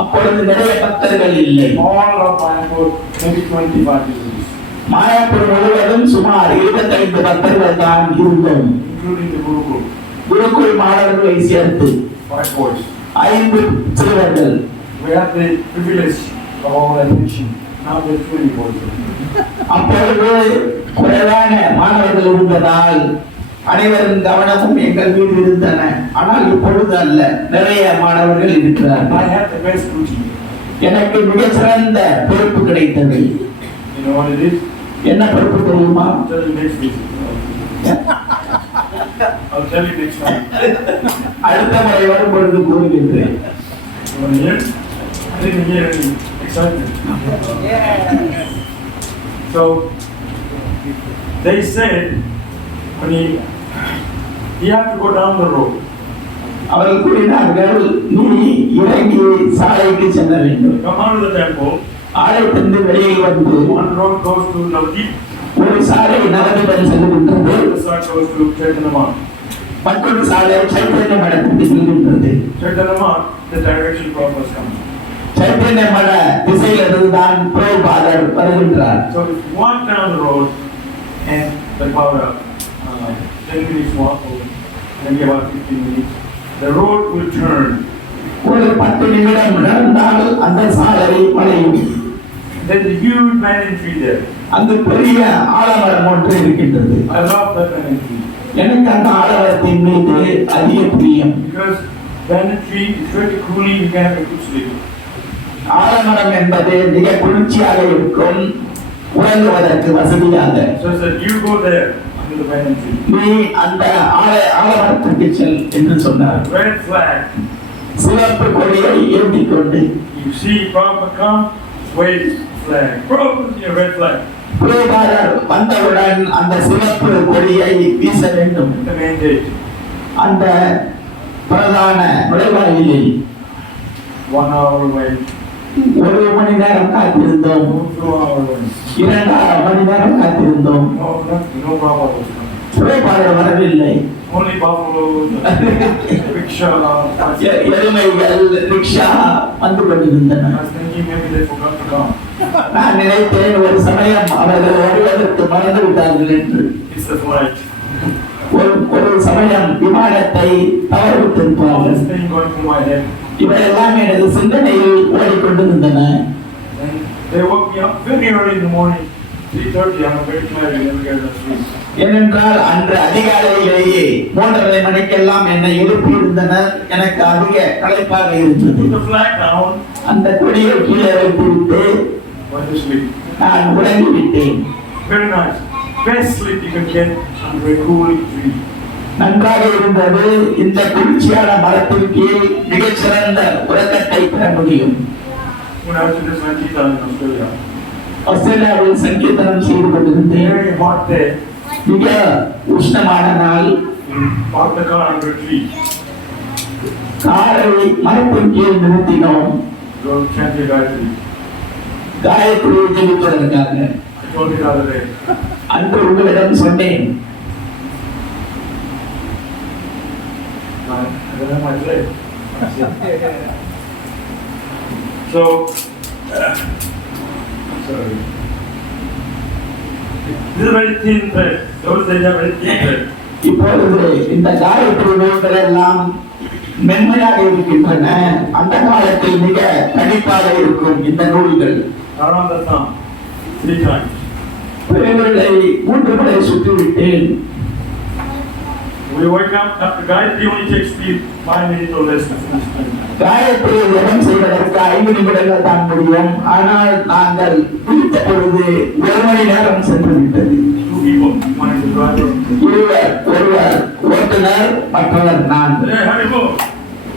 அப்பொழுது நிறைய பக்தர்கள் இல்லை. All of Mayapur, maybe 25 devotees. Mayapur முழுவதும் சுமார் 25 பக்தர்கள் தான் இருந்தோம். Including the Gurukul. குருகுல் மாணவர்களை சேர்த்து 5 boys. 5 சிறுவர்கள். We have the privilege of all attention. Now there's 20 boys. அப்பொழுது குறைவான மாணவர்கள் இருந்ததால் அனைவரின் கவனமும் எங்கள் மீது இருந்தன. ஆனால் இப்பொழுது அல்ல, நிறைய மாணவர்கள் இருக்கிறார்கள். I had the best duty. எனக்கு மிக சிறந்த பொறுப்பு கிடைத்தது. You know what it is? என்ன பொறுப்பு தெரியுமா? I'll tell you next week. I'll tell you next time. அடுத்த முறை வரும் பொழுது கூறுகின்றேன். You want to hear? I didn't hear any excitement. So they said when he had to go down the road. அவர்கள் கூறினார்கள், நீ இறங்கி சாலைக்கு செல்ல வேண்டும். Come out of the temple. ஆலயத்திலிருந்து வெளியே வந்து One road goes to Navadip. ஒரு சாலை நவதீபம் செல்கின்றது. The other side goes to Chaitanya Math. மற்றொரு சாலை சைத்தன்ய மடத்துக்கு செல்கின்றது. Chaitanya Math, the direction Prabhupada is coming. Chaitanya மட திசையிலிருந்து தான் பிரபுபாதர் வருகின்றார். So if you walk down the road and about 10 minutes walk, or maybe about 15 minutes, the road will turn. ஒரு 10 நிமிடம் நடந்தால் அந்த சாலை வளையும். There's a huge banyan tree there. அந்த பெரிய ஆலமரம் ஒன்று இருக்கின்றது. I love that banyan tree. எனக்கு அந்த ஆலமரத்தின் மீது அதிக பிரியம். Because banyan tree is very cooling, you can have a good sleep. ஆலமரம் என்பது மிக குளிர்ச்சியாக இருக்கும், உறங்குவதற்கு வசதியாக. So I said, you go there under the banyan tree. நீ அந்த ஆலமரத்துக்கு செல் என்று சொன்னார். Red flag. சிவப்பு கொடியை ஏந்திக் கொண்டு You see Prabhupada come, wave flag. Prabhupada, red flag. Prabhakar வந்தவுடன் அந்த சிவப்பு கொடியை வீச வேண்டும். The main gate. அந்த பிரதான நுழைவாயிலில் 1 hour away. 1 மணி நேரம் காத்திருந்தோம். 2 hour away. 2 மணி நேரம் காத்திருந்தோம். No Prabhupada was coming. Prabhakar வரவில்லை. Only buffaloes, rickshaw. எருமைகள், ரிக்ஷா வந்து கொண்டிருந்தன. I was thinking maybe they forgot to come. நான் நினைத்தேன் ஒரு சமயம் அவர்கள் வருவதற்கு மறந்து விட்டார்கள் என்று. It's the flight. ஒரு சமயம் விமானத்தை All தவறிவிட்டிருப்பார்கள். this thing going through my head. இவையெல்லாம் எனது சிந்தனையில் ஓடிக்கொண்டிருந்தன. And they woke me up very early in the morning, 3:30. I'm very tired. I never get enough sleep. ஏனென்றால் அன்று அதிகாலையிலேயே 3:30 மணிக்கெல்லாம் என்னை எழுப்பி இருந்தனர். எனக்கு அதிக களைப்பாக இருந்தது. Put the flag down. அந்த கொடியை கீழே வைத்துவிட்டு Went to sleep. நான் உறங்கிவிட்டேன். Very nice. Best sleep you can get under a cooling tree. நன்றாக இருந்தது. இந்த குளிர்ச்சியான மரத்தின் கீழ் மிகச்சிறந்த உறக்கத்தை பெற முடியும். When I was in this Sankirtan in Australia, ஆஸ்திரேலியாவில் சங்கீதனம் செய்து கொண்டிருந்தேன். very hot day. மிக உஷ்ணமான நாள். We parked the car under a tree. காரை மரத்தின் கீழ் நிறுத்தினோம். Go chant your Gayatri. Gayatri ஜெபிப்பதற்காக. I told you the other day. அன்று உங்களிடம் சொன்னேன். I don't have my plate. So, sorry. This is a very thin thread. Those days are very thin thread. இப்பொழுது இந்த காயத்ரி நூல்கள் எல்லாம் மென்மையாக இருக்கின்றன. அந்த காலத்தில் மிக கடிப்பாக இருக்கும் இந்த நூல்கள். Around the thumb, 3 times. பிறகுகளை 3 முறை சுற்றிவிட்டேன். We wake up, after Gayatri only takes 5 minutes or less to finish. Gayatri ஜெபம் செய்வதற்கு 5 நிமிடங்கள் தான் முடியும். ஆனால் நாங்கள் குளித்த பொழுது 1 மணி நேரம் சென்று விட்டது. 2 people, one is the driver. ஒருவர் ஓட்டுநர், மற்றவர் நான். Hey, Haribo!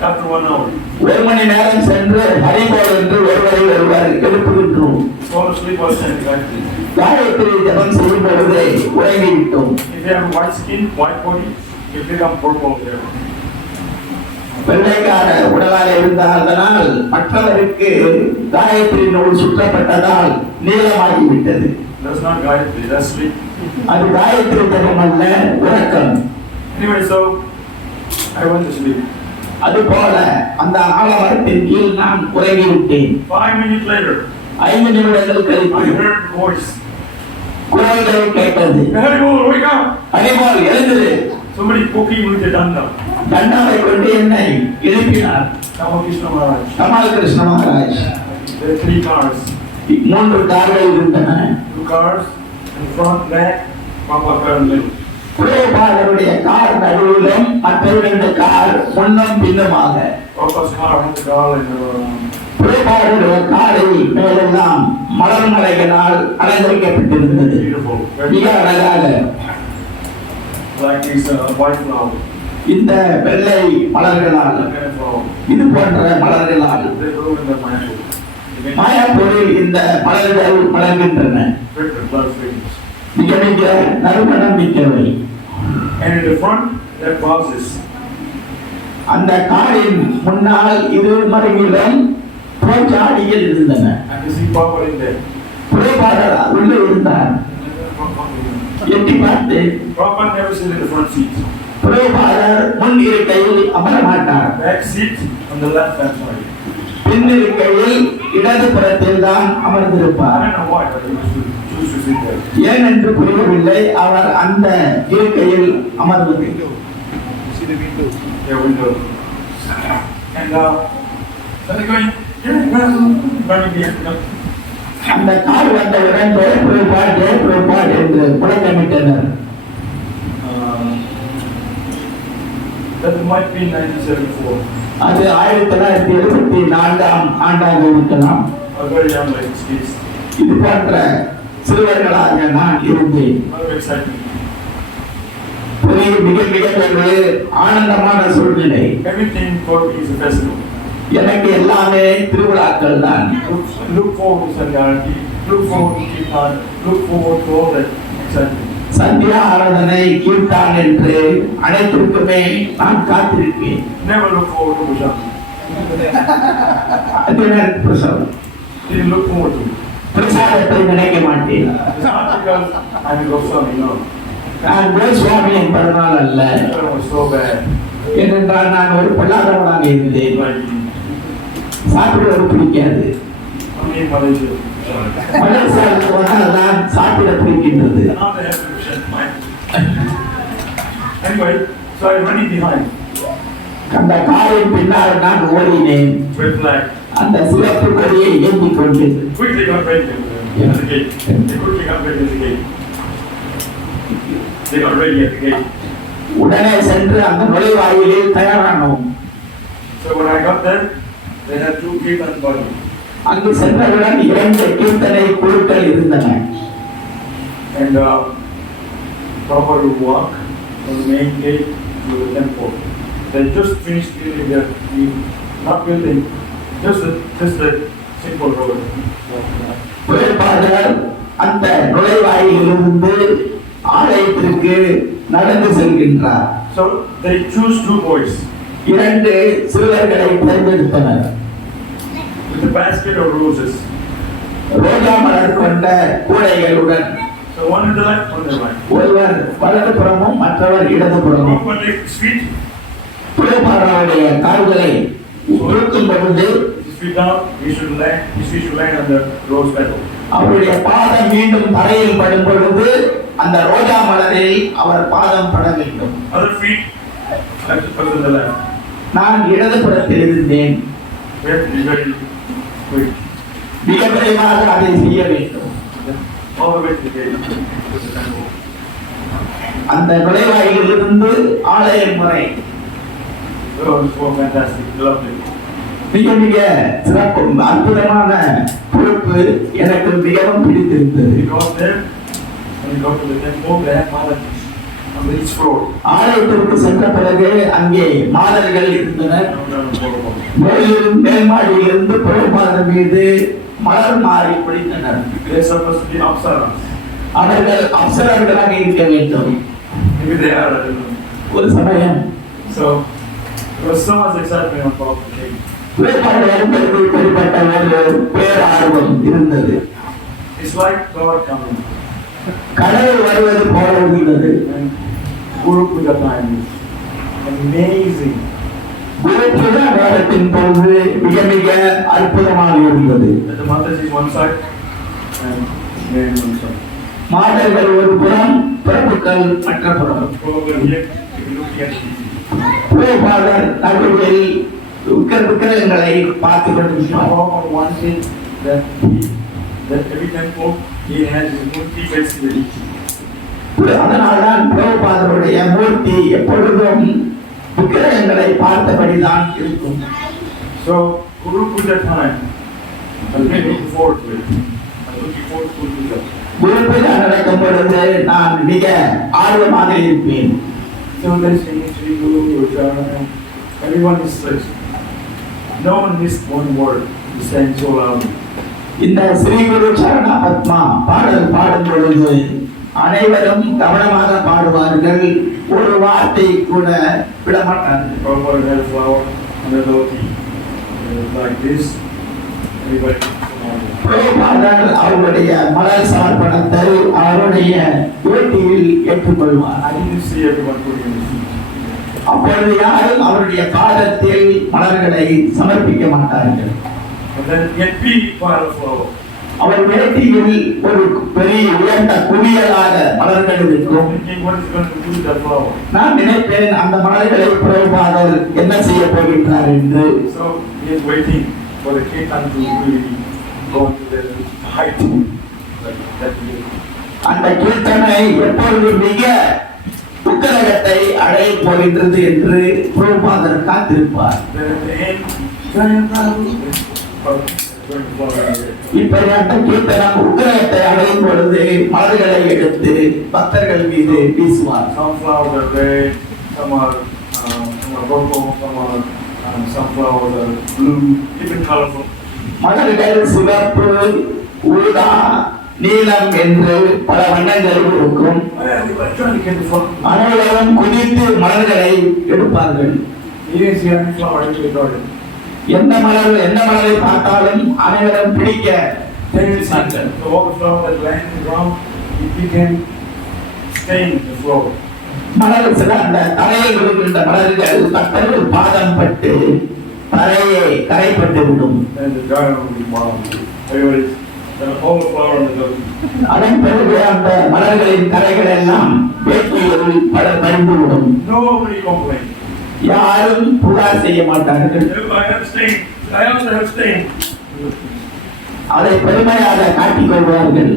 After 1 hour. 1 மணி நேரம் சென்று ஹரிபோல் என்று ஒருவரை ஒருவர் எழுப்புகின்றோம். Fall asleep while chanting Gayatri. Gayatri ஜெபம் செய்யும் பொழுது உறங்கிவிட்டோம். If you have white skin, white body, you become purple there. வெள்ளைக்கார உடலாக இருந்தால் மற்றவருக்கு காயத்ரி நூல் சுற்றப்பட்டதால் நீளமாகிவிட்டது. That's not Gayatri, that's sleep. அது காயத்ரி ஜெபம் அல்ல, உறக்கம். Anyway, so I went to sleep. அதுபோல அந்த ஆலமரத்தின் கீழ் நான் உறங்கிவிட்டேன். 5 minutes later, 5 நிமிடங்கள் I கழித்து heard a voice. குரல்கள் கேட்டது. Hey, Haribo, wake up! Haribol எழுந்திரு. Somebody poking with the danda. தண்டாவை கொண்டு என்னை எழுப்பினார். Ramakrishna Maharaj. Kamal Krishna Maharaj. There are 3 cars. 3 கார்கள் இருந்தன. 2 cars in front, back, Papa car in middle. பிரபாகருடைய கார் நடுவிலும் மற்ற 2 கார் முன்னும் பின்னுமாக. Papa's car had the doll and பிரபாகருடைய காரில் மேலெல்லாம் மலர் மலைகளால் அலங்கரிக்கப்பட்டிருந்தது. beautiful. மிக அழகாக Like these white flowers. இந்த வெள்ளை மலர்களால், That kind of flower. இது போன்ற மலர்களால் They grow in the Mayapur. மாயாப்பூரில் இந்த மலர்கள் மலர்கின்றன. Fragrant, blood fragrance. மிக மிக நறுமணம் மிக்கவை. And in the front, there are vases. அந்த காரின் முன்னால் இரு மருங்கிலும் பூஞ்சாடிகள் இருந்தன. And you see Papa in there. Prabhakar உள்ளே இருந்தார். எட்டி பார்த்து Papa never sit in the front seat. Prabhakar முன் இருக்கையில் அமர மாட்டார். Back seat on the left hand side. பின் இருக்கையில் இடது புறத்தில் தான் அமர்ந்திருப்பார். I don't know why, but he used to choose to sit there. ஏன் என்று புரியவில்லை. அவர் அந்த இருக்கையில் அமர்வது. Yeah, window. And they're going, அந்த கார் வந்தவுடன் ஜெயபிரபாட் என்று முழக்கமிட்டனர். That might be 1974. அது 1974 ஆண்டாக இருக்கலாம். I was very young, like 6 kids. இது போன்ற சிறுவர்களாக நான் இருந்தேன். lot of excitement. மிக மிக ஒரு ஆனந்தமான சூழ்நிலை. Everything for me is a festival. எனக்கு எல்லாமே திருவிழாக்கள் தான். Look forward to Sandarati, look forward to Kirtan, look forward to all that excitement. Sandhya ஆராதனை கீர்த்தான் என்று அனைத்திற்குமே நான் காத்திருப்பேன். Never look forward to Puja. பிரசவம் Didn't look forward to it. பிரசாதத்தை நினைக்க மாட்டேன். It's not because I'm a Goswami, no. நான் கோஸ்வாமி என்பதனால் அல்ல, It was so bad. ஏனென்றால் நான் ஒரு பொல்லாதவனாக இருந்தேன். Like, சாப்பிடுவது பிடிக்காது. only in Malaysia. மலேசியாவுக்கு வந்தால் தான் சாப்பிட பிடிக்கின்றது. Now they have to shut my. Anyway, so I'm running behind அந்த காரின் பின்னால் நான் ஓடினேன். with flag. அந்த சிவப்பு கொடியை ஏந்திக் கொண்டு Quickly got ready at the gate. They quickly got ready at the gate. They got ready at the gate. உடனே சென்று அந்த நுழைவாயிலில் தயாரானோம். So when I got there, they had 2 kirtan bodies. அங்கு சென்றவுடன் 2 கீர்த்தனை குழுக்கள் இருந்தன. And Prabhupada would walk from the main gate to the temple. They just finished building not building, just a simple road. வேட்பாளர் அந்த நுழைவாயிலிருந்து ஆலயத்திற்கு நடந்து செல்கின்றார். So they choose 2 boys 2 சிறுவர்களை தேர்ந்தெடுத்தனர். with a basket of roses. ரோஜா மலர் கொண்ட கூடைகளுடன். So one on the left, one on the right. ஒருவர் வலதுபுறமும் மற்றவர் இடதுபுறமும். Prabhupada takes his feet, புலப்பாராவுடைய கால்களை உயர்த்தும் பொழுது his feet down, his feet should land on the rose petal. அவருடைய பாதம் மீண்டும் தரையில் படும் பொழுது அந்த ரோஜா மலரில் அவர் பாதம் பட வேண்டும். Other feet, left foot on the left. நான் இடதுபுறத்தில் இருந்தேன். We have to be very quick. மிக விரைவாக அதை செய்ய வேண்டும். All the way to the gate, to the temple. அந்த நுழைவாயிலிருந்து ஆலயம் வரை It was so fantastic, lovely. மிக மிக சிறப்பும் அற்புதமான பொறுப்பு எனக்கு மிகவும் பிடித்திருந்தது. We got there, when we got to the temple, they had mountains on each floor. ஆலயத்திற்கு சென்ற பிறகு அங்கே மாதர்கள் இருந்தனர். Down, down, மேல் மாடியிலிருந்து புறப்பாதம் மீது மலர் மாறி பிடித்தனர். They're supposed to be apsaras. அவர்கள் அப்சரர்களாக இருக்க வேண்டும். Maybe they are, I don't know. ஒரு சமயம் So, there was so much excitement on top of the cake. வேட்பாளர்களுக்கு குறிப்பிட்ட ஒரு பேரார்வம் இருந்தது. It's like God coming. கடவுள் வருவது போல இருந்தது. And Guru Puja time is amazing. குரு பூஜா நேரத்தின் பொழுது மிக மிக அற்புதமாக இருந்தது. That the mothers is one side and men one side. மாதர்கள் ஒரு புறம், பிரபுக்கள் மற்ற புறம். Probably here, if you look at it. வேட்பாளர் நடுவில் விக்கிரகங்களை பார்த்து கொண்டிருக்கிறார். On one thing that every temple he has his murti festival. அதனால்தான் பிரபுபாதருடைய மூர்த்தி எப்பொழுதும் விக்கிரகங்களை பார்த்தபடிதான் இருக்கும். So Guru Puja time, I'm looking forward to it. I'm looking forward to Guru Puja. குரு பூஜா நடக்கும் பொழுது நான் மிக ஆர்வமாக இருப்பேன். So they're singing Sri Guru Puja. Everyone is like, no one missed one word. He sang so loudly. இந்த ஸ்ரீ குரு சரண பத்மா பாடல் பாடும் பொழுது அனைவரும் கவனமாக பாடுவார்கள். ஒரு வார்த்தை கூட விடமாட்டார்கள். Prabhupada had a flower on the dhoti. Like this. Everybody. பிரபுபாதர் அவருடைய மலர் சமர்ப்பணத்தை அவருடைய வேட்டியில் ஏற்றுக்கொள்வார். I didn't see everyone putting in the feet. அப்பொழுது யாரும் அவருடைய பாதத்தில் மலர்களை சமர்ப்பிக்க மாட்டார்கள். And then get big pile of flower. அவர் வேட்டியில் ஒரு பெரிய உயர்ந்த குவியலாக மலர்கள் இருக்கும். Thinking what is going to do with that flower. நான் நினைப்பேன் அந்த மலர்களை பிரபுபாதர் என்ன செய்ய போகின்றார் என்று. So he is waiting for the kirtan to really go to the height like that. அந்த கீர்த்தனை எப்பொழுது மிக உக்கரகத்தை அடைய போகின்றது என்று பிரபுபாதர் காத்திருப்பார். Then at the end, Jaya Prabhu. இப்படிப்பட்ட கீர்த்தனம் உக்கரகத்தை அடையும் பொழுது பொழுது மலர்களை எடுத்து பக்தர்கள் மீது வீசுவார். Some flowers are red, some are purple, some flowers are blue, different colorful. மலர்கள் சிவப்பு, ஊதா, நீலம் என்று பல வண்ணங்களில் இருக்கும். Trying to get the flower. அனைவரும் குதித்து மலர்களை எடுப்பார்கள். You didn't see any flower in the garden. எந்த மலரை பார்த்தாலும் அனைவரும் பிடிக்க தேடினார்கள். So all the flower that landed in the ground, it became stained the floor. மலர் சில அந்த தரையில் விழுகின்ற மலர்கள் பக்தர்கள் பாதம் பட்டு தரையை கரைப்பட்டு விடும். Then the garden will be wild. Everybody's then all the flower in the garden. அதன் பிறகு அந்த மலர்களின் கரைகள் எல்லாம் வேட்கையில் பறிந்து விடும். Nobody complained. யாரும் புகார் செய்ய மாட்டார்கள். I have stain. I also have stain. அதை பெருமையாக காட்டிக் கொள்வார்கள்.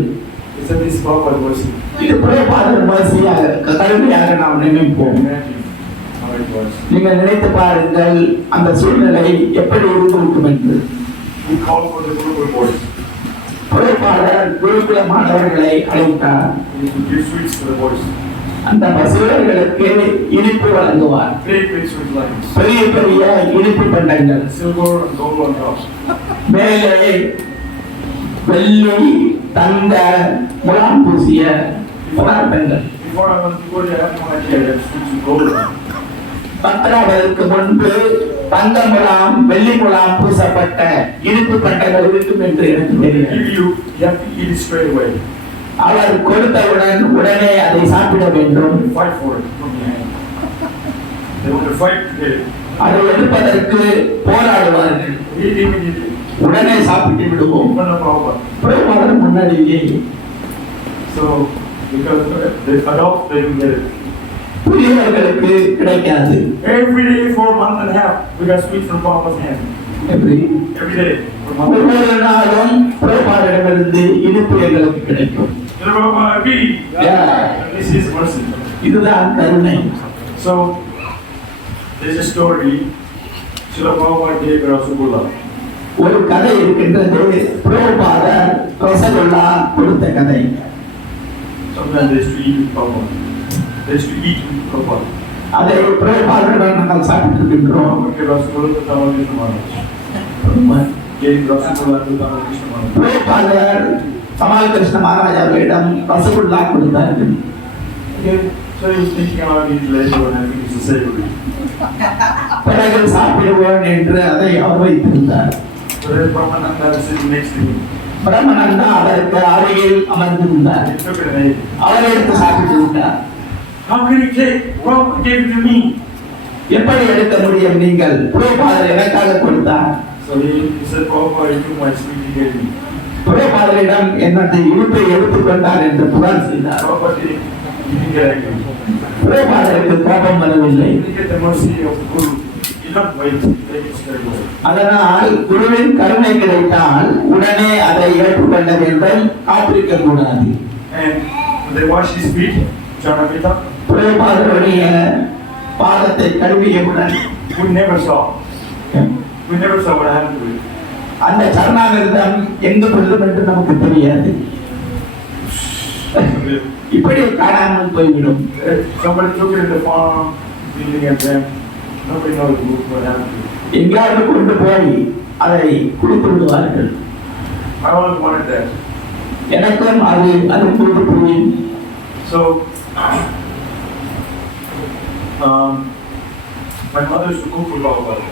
It's a this Prabhupada mercy. இது பிரபாதர் மசியாக கருமையாக நாம் நினைப்போம். Imagine how it was. நீங்கள் நினைத்து பாருங்கள் அந்த சூழ்நிலை எப்படி இருந்திருக்கும் என்று. We called for the Gurukul boys. பிரபாதர் குருகுல மாணவர்களை அழைத்தார். We would give sweets to the boys. அந்த பசுவர்களுக்கு இனிப்பு வழங்குவார். Big sweet lines. பெரிய பெரிய இனிப்பு பண்டங்கள். Silver and gold on top. மேலே வெள்ளி, தங்க, முலாம் பூசிய பதார்த்தங்கள். Before I was to go there, I had no idea that sweets and gold. பத்ராவதற்கு முன்பு தங்க முலாம், வெள்ளி முலாம் பூசப்பட்ட இனிப்பு பண்டங்கள் இருக்கும் என்று எனக்கு தெரியும். You have to eat it straight away. அவர் கொடுத்தவுடன் உடனே அதை சாப்பிட வேண்டும். Fight for it from your hand. They want to fight to get it. அதை எடுப்பதற்கு போராடுவார்கள். Eat immediately. உடனே சாப்பிட்டு விடுவோம். Open up our mouth. பிரபாதர் முன்னாடியே. So, because the adults, they don't get it. புதியவர்களுக்கு கிடைக்காது. Every day for a month and a half, we got sweets from Papa's hand. எப்படி? Every day for a month. ஒவ்வொரு நாளும் பிரபாதரிடமிருந்து இனிப்பு எங்களுக்கு கிடைக்கும். Yeah. This is mercy. இதுதான் கருணை. So, there's a story. Srila Prabhupada gave Rasagula. ஒரு கதை இருக்கின்றது. பிரபாதர் ரசகுல்லா கொடுத்த கதை. Sometimes they used to eat with Prabhupada. They used to eat with Prabhupada. அதை பிரபாதரிடம் நாங்கள் சாப்பிட்டிருக்கின்றோம். Prabhupada gave Rasagula to Tamal Maharaj. Gave Rasagula to Tamal Maharaj. பிரபாதர் Kamal Krishna Maharaj அவர்களிடம் ரசகுல்லா கொடுத்தார்கள். Okay, so he was thinking I'll eat later when I finish the savory. பிறகு சாப்பிடுவோம் என்று அதை அவர் வைத்திருந்தார். So then Brahmananda was sitting next to him. பிரம்மனந்தா அதற்கு அருகில் அமர்ந்திருந்தார். He took it and ate it. அவர் எடுத்து சாப்பிட்டு விட்டார். How can he take? Prabhupada gave it to me. எப்படி எடுக்க முடியும் நீங்கள்? பிரபாதர் எனக்காக கொடுத்தார். So he said, Prabhupada, he took my sweet, he gave me. பிரபாதரிடம் என்னத்தை இனிப்பை எடுத்துக்கொண்டார் என்று புகார் செய்தார். Prabhupada didn't get angry. பிரபாதருக்கு கோபம் வரவில்லை. He didn't get the mercy of the Guru. He did not wait to take it straight away. அதனால் குருவின் கருணை கிடைத்தால் உடனே அதை ஏற்றுக்கொள்ள வேண்டும், காத்திருக்க கூடாது. And when they washed his feet, Janapita, பிரபாதருடைய பாதத்தை கழுவியவுடன் we never saw what happened to it. அந்த சரணாகிருதம் எங்கு கொள்ளும் என்று நமக்கு தெரியாது. இப்படி காணாமல் போய்விடும். Somebody took it in the farm, feeding at them. Nobody knows what happened to it. எங்காவது கொண்டு போய் அதை குடித்து விடுவார்கள். I always wanted that. எனக்கும் அது கொண்டு போய் So, my mother used to cook for Prabhupada.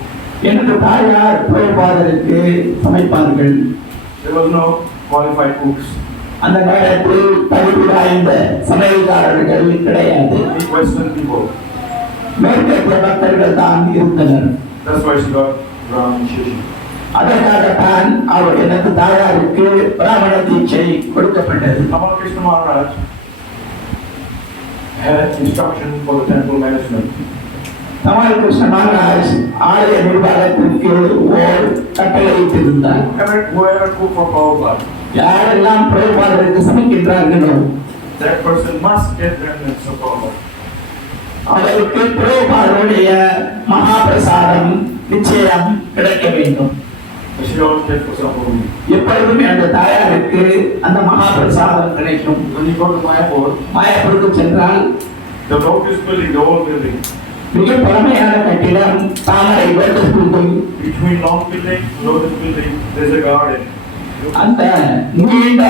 எனது தாயார் பிரபாதருக்கு சமைப்பார்கள். There was no qualified cooks. அந்த நேரத்தில் படிப்பு வாய்ந்த சமையல்காரர்கள் கிடையாது. Only Western people. மேற்கத்திய பக்தர்கள் தான் இருந்தனர். That's why she got Brahman initiation. அதற்காகத்தான் அவர் எனது தாயாருக்கு பிராமண தீட்சை கொடுக்கப்பட்டது. Tamal Krishna Maharaj had instruction for the temple management. Kamal Krishna Maharaj ஆலய நிர்வாகத்திற்கு ஓர் கட்டளையிட்டிருந்தார். Whoever cook for Prabhupada, யாரெல்லாம் பிரபாதருக்கு சமைக்கின்றார்களோ that person must get remnants of Prabhupada. அவருக்கு பிரபாதருடைய மகாபிரசாதம் நிச்சயம் கிடைக்க வேண்டும். But she always gets for some for me. எப்பொழுதுமே அந்த தாயாருக்கு அந்த மகாபிரசாதம் கிடைக்கும். When you go to Mayapur, மாயப்பூருக்கு சென்றால் the Lotus building, the old building, மிக பழமையான கட்டிடம் தாமரை lotus building. between Long building, Lotus building, there's a garden. அந்த நீண்ட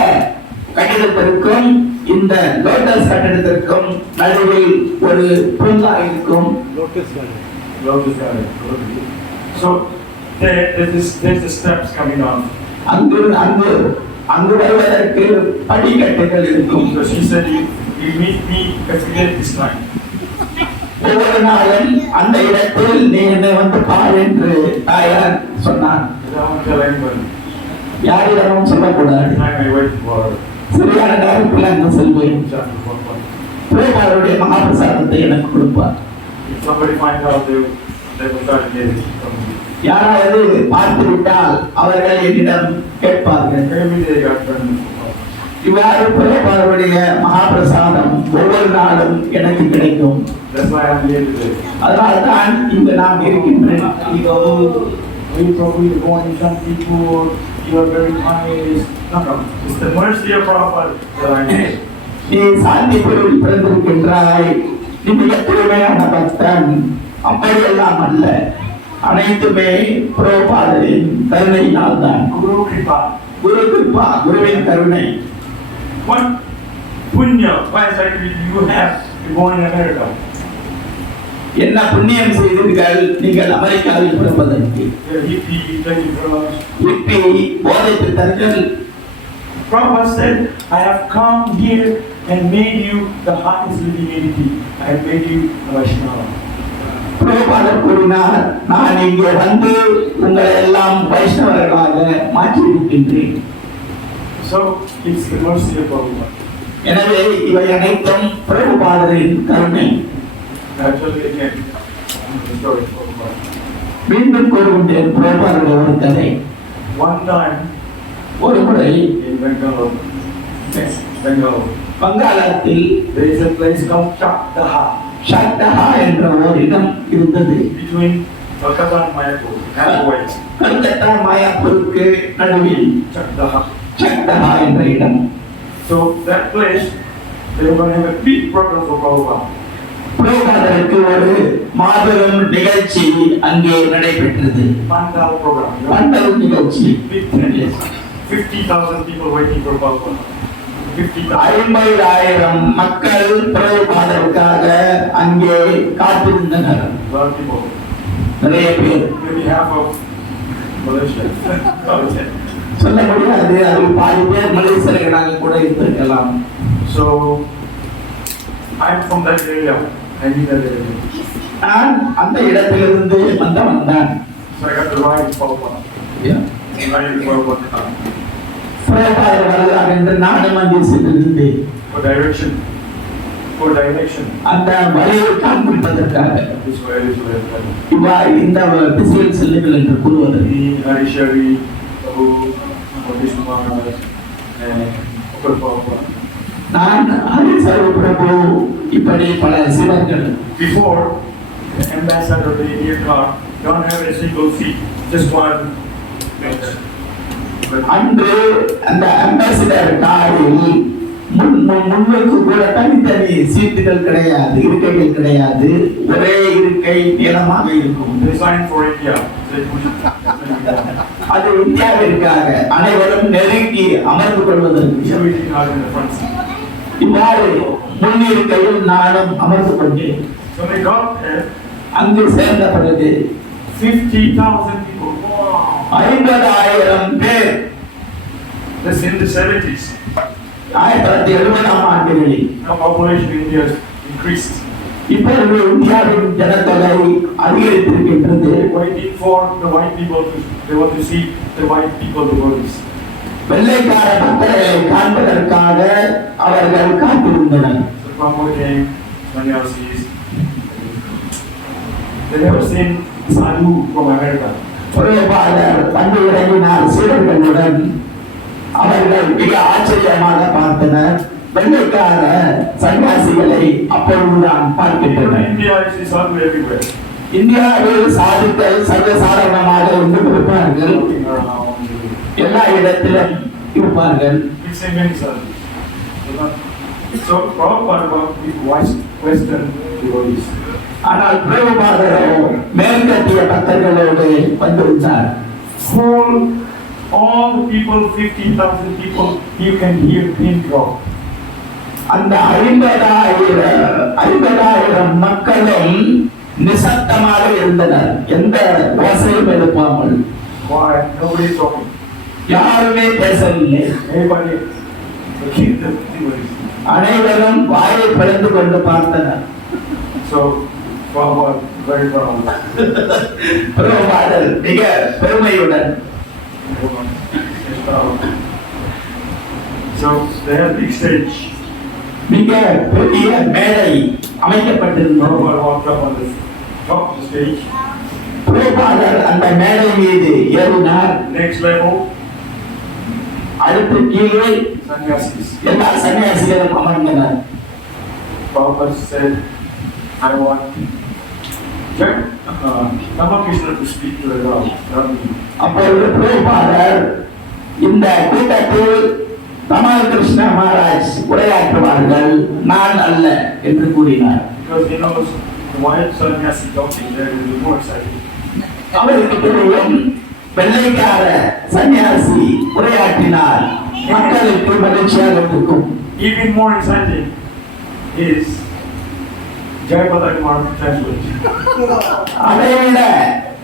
கட்டிடத்திற்கும் இந்த லோட்டஸ் கட்டிடத்திற்கும் நடுவில் ஒரு பூங்கா இருக்கும். Lotus garden. So there's the steps coming down. அங்கு அங்கு அங்கு வருவதற்கு படிக்கட்டுகள் இருக்கும். So she said, you meet me every day this time. ஒவ்வொரு நாளும் அந்த இடத்தில் நீ என்னை வந்து பார் என்று தாயார் சொன்னார். I don't tell anybody. யாரிடமும் சொல்லக்கூடாது. I wait for her. சரியான நேரத்தில் அங்கு செல்வேன். பிரேமாவுடைய மகாபிரசாதத்தை எனக்கு கொடுப்பார். If somebody finds out, they will start getting it from me. யாராவது பார்த்து விட்டால் அவர்கள் என்னிடம் கேட்பார்கள். Every day I got friends. இவ்வாறு பிரேமாவுடைய மகாபிரசாதம் ஒவ்வொரு நாளும் எனக்கு கிடைக்கும். That's why I'm here today. அதனால தான் இங்கு நான் இருக்கின்றேன். You probably going some people, you are very nice. No. It's the mercy of Prabhupada that I need. நீ சாந்திபுரில் பிறந்திருக்கின்றாய், நீ மிக தூய்மையான பக்தன், அப்படியெல்லாம் அல்ல, அனைத்துமே பிரபுபாதரின் கருணையினால் தான். Guru Kripa. குரு கிருபா, குருவின் கருணை. What punya, why exactly you have to born in America? என்ன புண்ணியம் செய்தீர்கள் நீங்கள் அமெரிக்காவில் பிறப்பதற்கு? You're hippie, you take drugs. இப்பி போதை பித்தர்கள். Prabhupada said, I have come here and made you the highest living entity. I have made you a Vaishnava. பிரபுபாதர் கூறினார், நான் இங்கே வந்து உங்களை எல்லாம் வைஷ்ணவர்களாக மாற்றி இருக்கின்றேன். So it's the mercy of Prabhupada. எனவே இவை அனைத்தும் பிரபுபாதரின் கருணை. I'll tell you again the story of Prabhupada. மீண்டும் கூறுகின்றேன் பிரபுபாதருடைய ஒரு கதை. One time ஒரு முறை in Bengal, வங்காளத்தில் there is a place called Chakdaha ஷாக்தஹா என்ற ஒரு இடம் இருந்தது. between Kolkata and Mayapur, halfway. Calcutta மாயாப்பூருக்கு நடுவில் Chakdaha. ஷாக்தஹா என்ற இடம். So that place, they were going to have a big program for Prabhupada. பிரபுபாதருக்கு ஒரு மாபெரும் நிகழ்ச்சி அங்கே நடைபெற்றது. Pandal program. You know? Bundle நிகழ்ச்சி. Big tent. 50,000 people waiting for Prabhupada. 50,000. 50,000 மக்கள் பிரபுபாதருக்காக அங்கே காத்திருந்தனர். A lot of people. நிறைய பேர். Maybe half of Malaysia. சொல்ல முடியாது, அதில் பாதி பேர் மலேசியர்களாக கூட இருந்திருக்கலாம். So I'm from that area. I need that area. நான் அந்த இடத்திலிருந்து வந்தவன் தான். So I got to ride Prabhupada. Ride Prabhupada. பிரபுபாதர் வருகிறார் என்று நானும் அங்கே சென்றிருந்தேன். For direction. For direction. அந்த வழியை காண்பிப்பதற்காக This way, this way, this way. இவ்வாறு இந்த திசையில் செல்லுங்கள் என்று கூறுவதற்கு. Me, Harishari, Prabhu, Vishnu Maharaj, and Prabhupada. நான் ஹரிசர்வ பிரபு இப்படி பல சிவர்கள். Before, the ambassador of the Indian car don't have a single seat, just one bench. அன்று அந்த அம்பாசிடர் காரில் முன்னுக்கு கூட தனித்தனி சீட்டுகள் கிடையாது, இருக்கைகள் கிடையாது, ஒரே இருக்கை நீளமாக இருக்கும். Designed for India. They put it. அது இந்தியாவிற்காக அனைவரும் நெருங்கி அமர்ந்து கொள்வதற்கு. Everything out in the front seat. இவ்வாறு முன்னிருக்கையில் நானும் அமர்ந்து கொண்டேன். So they got there, அங்கு சேர்ந்த பிறகு 50,000 people. Wow. 50,000 பேர். That's in the 70s. 1970 ஆண்டுகளில். Now population in India has increased. இப்பொழுது இந்தியாவின் ஜனத்தொகை அதிகரித்திருக்கின்றது. They're waiting for the white people to, they want to see the white people, the bodies. வெள்ளைக்கார மக்களை காண்பதற்காக அவர்கள் காத்திருந்தனர். So Prabhupada came, sannyasis. They never seen sadhu from America. பிரபுபாதர் வந்து இறங்கினார் சீடர்களுடன். அவர்கள் மிக ஆச்சரியமாக பார்த்தனர். வெள்ளைக்கார சன்னியாசிகளை அப்பொழுதுதான் In பார்க்கின்றனர். India, you see sadhu everywhere. இந்தியாவில் சாதித்தல் சர்வசாதாரணமாக இருந்து இருப்பார்கள், walking around. எல்லா இடத்திலும் இருப்பார்கள். It's a many service. So Prabhupada worked with Western devotees. ஆனால் பிரபுபாதரோ மேற்கத்திய பக்தர்களோடு வந்திருந்தார். Full, all the people, 15,000 people, you can hear pin drop. அந்த 50,000 மக்களும் நிசப்தமாக இருந்தனர், எந்த ஓசையும் எழுப்பாமல். Why? Nobody is talking. யாருமே பேசவில்லை. Everybody, the king, the devotees. அனைவரும் வாயை பிளந்து கொண்டு பார்த்தனர். So Prabhupada very proud. பிரபுபாதர் மிக பெருமையுடன். So they had big stage. மிக பெரிய மேடை அமைக்கப்பட்டிருந்தோம். Prabhupada walked up on the top of the stage. பிரபுபாதர் அந்த மேடை மீது ஏறினார். Next level, அடுத்து கீழே sannyasis. எல்லா சன்னியாசிகளும் அமர்ந்தனர். Prabhupada said, I want Ramakrishna to speak to the crowd, not me. அப்பொழுது பிரபுபாதர் இந்த கூட்டத்தில் ராமகிருஷ்ண மகாராஜ் உரையாற்றுவார்கள், நான் அல்ல என்று கூறினார். Because he knows the white sannyasi talking there will be more exciting. அவருக்கு தெரியும், வெள்ளைக்கார சன்னியாசி உரையாற்றினார் மக்களுக்கு மகிழ்ச்சியாக இருக்கும். Even more exciting is Jayapatha Kumar translation. அதைவிட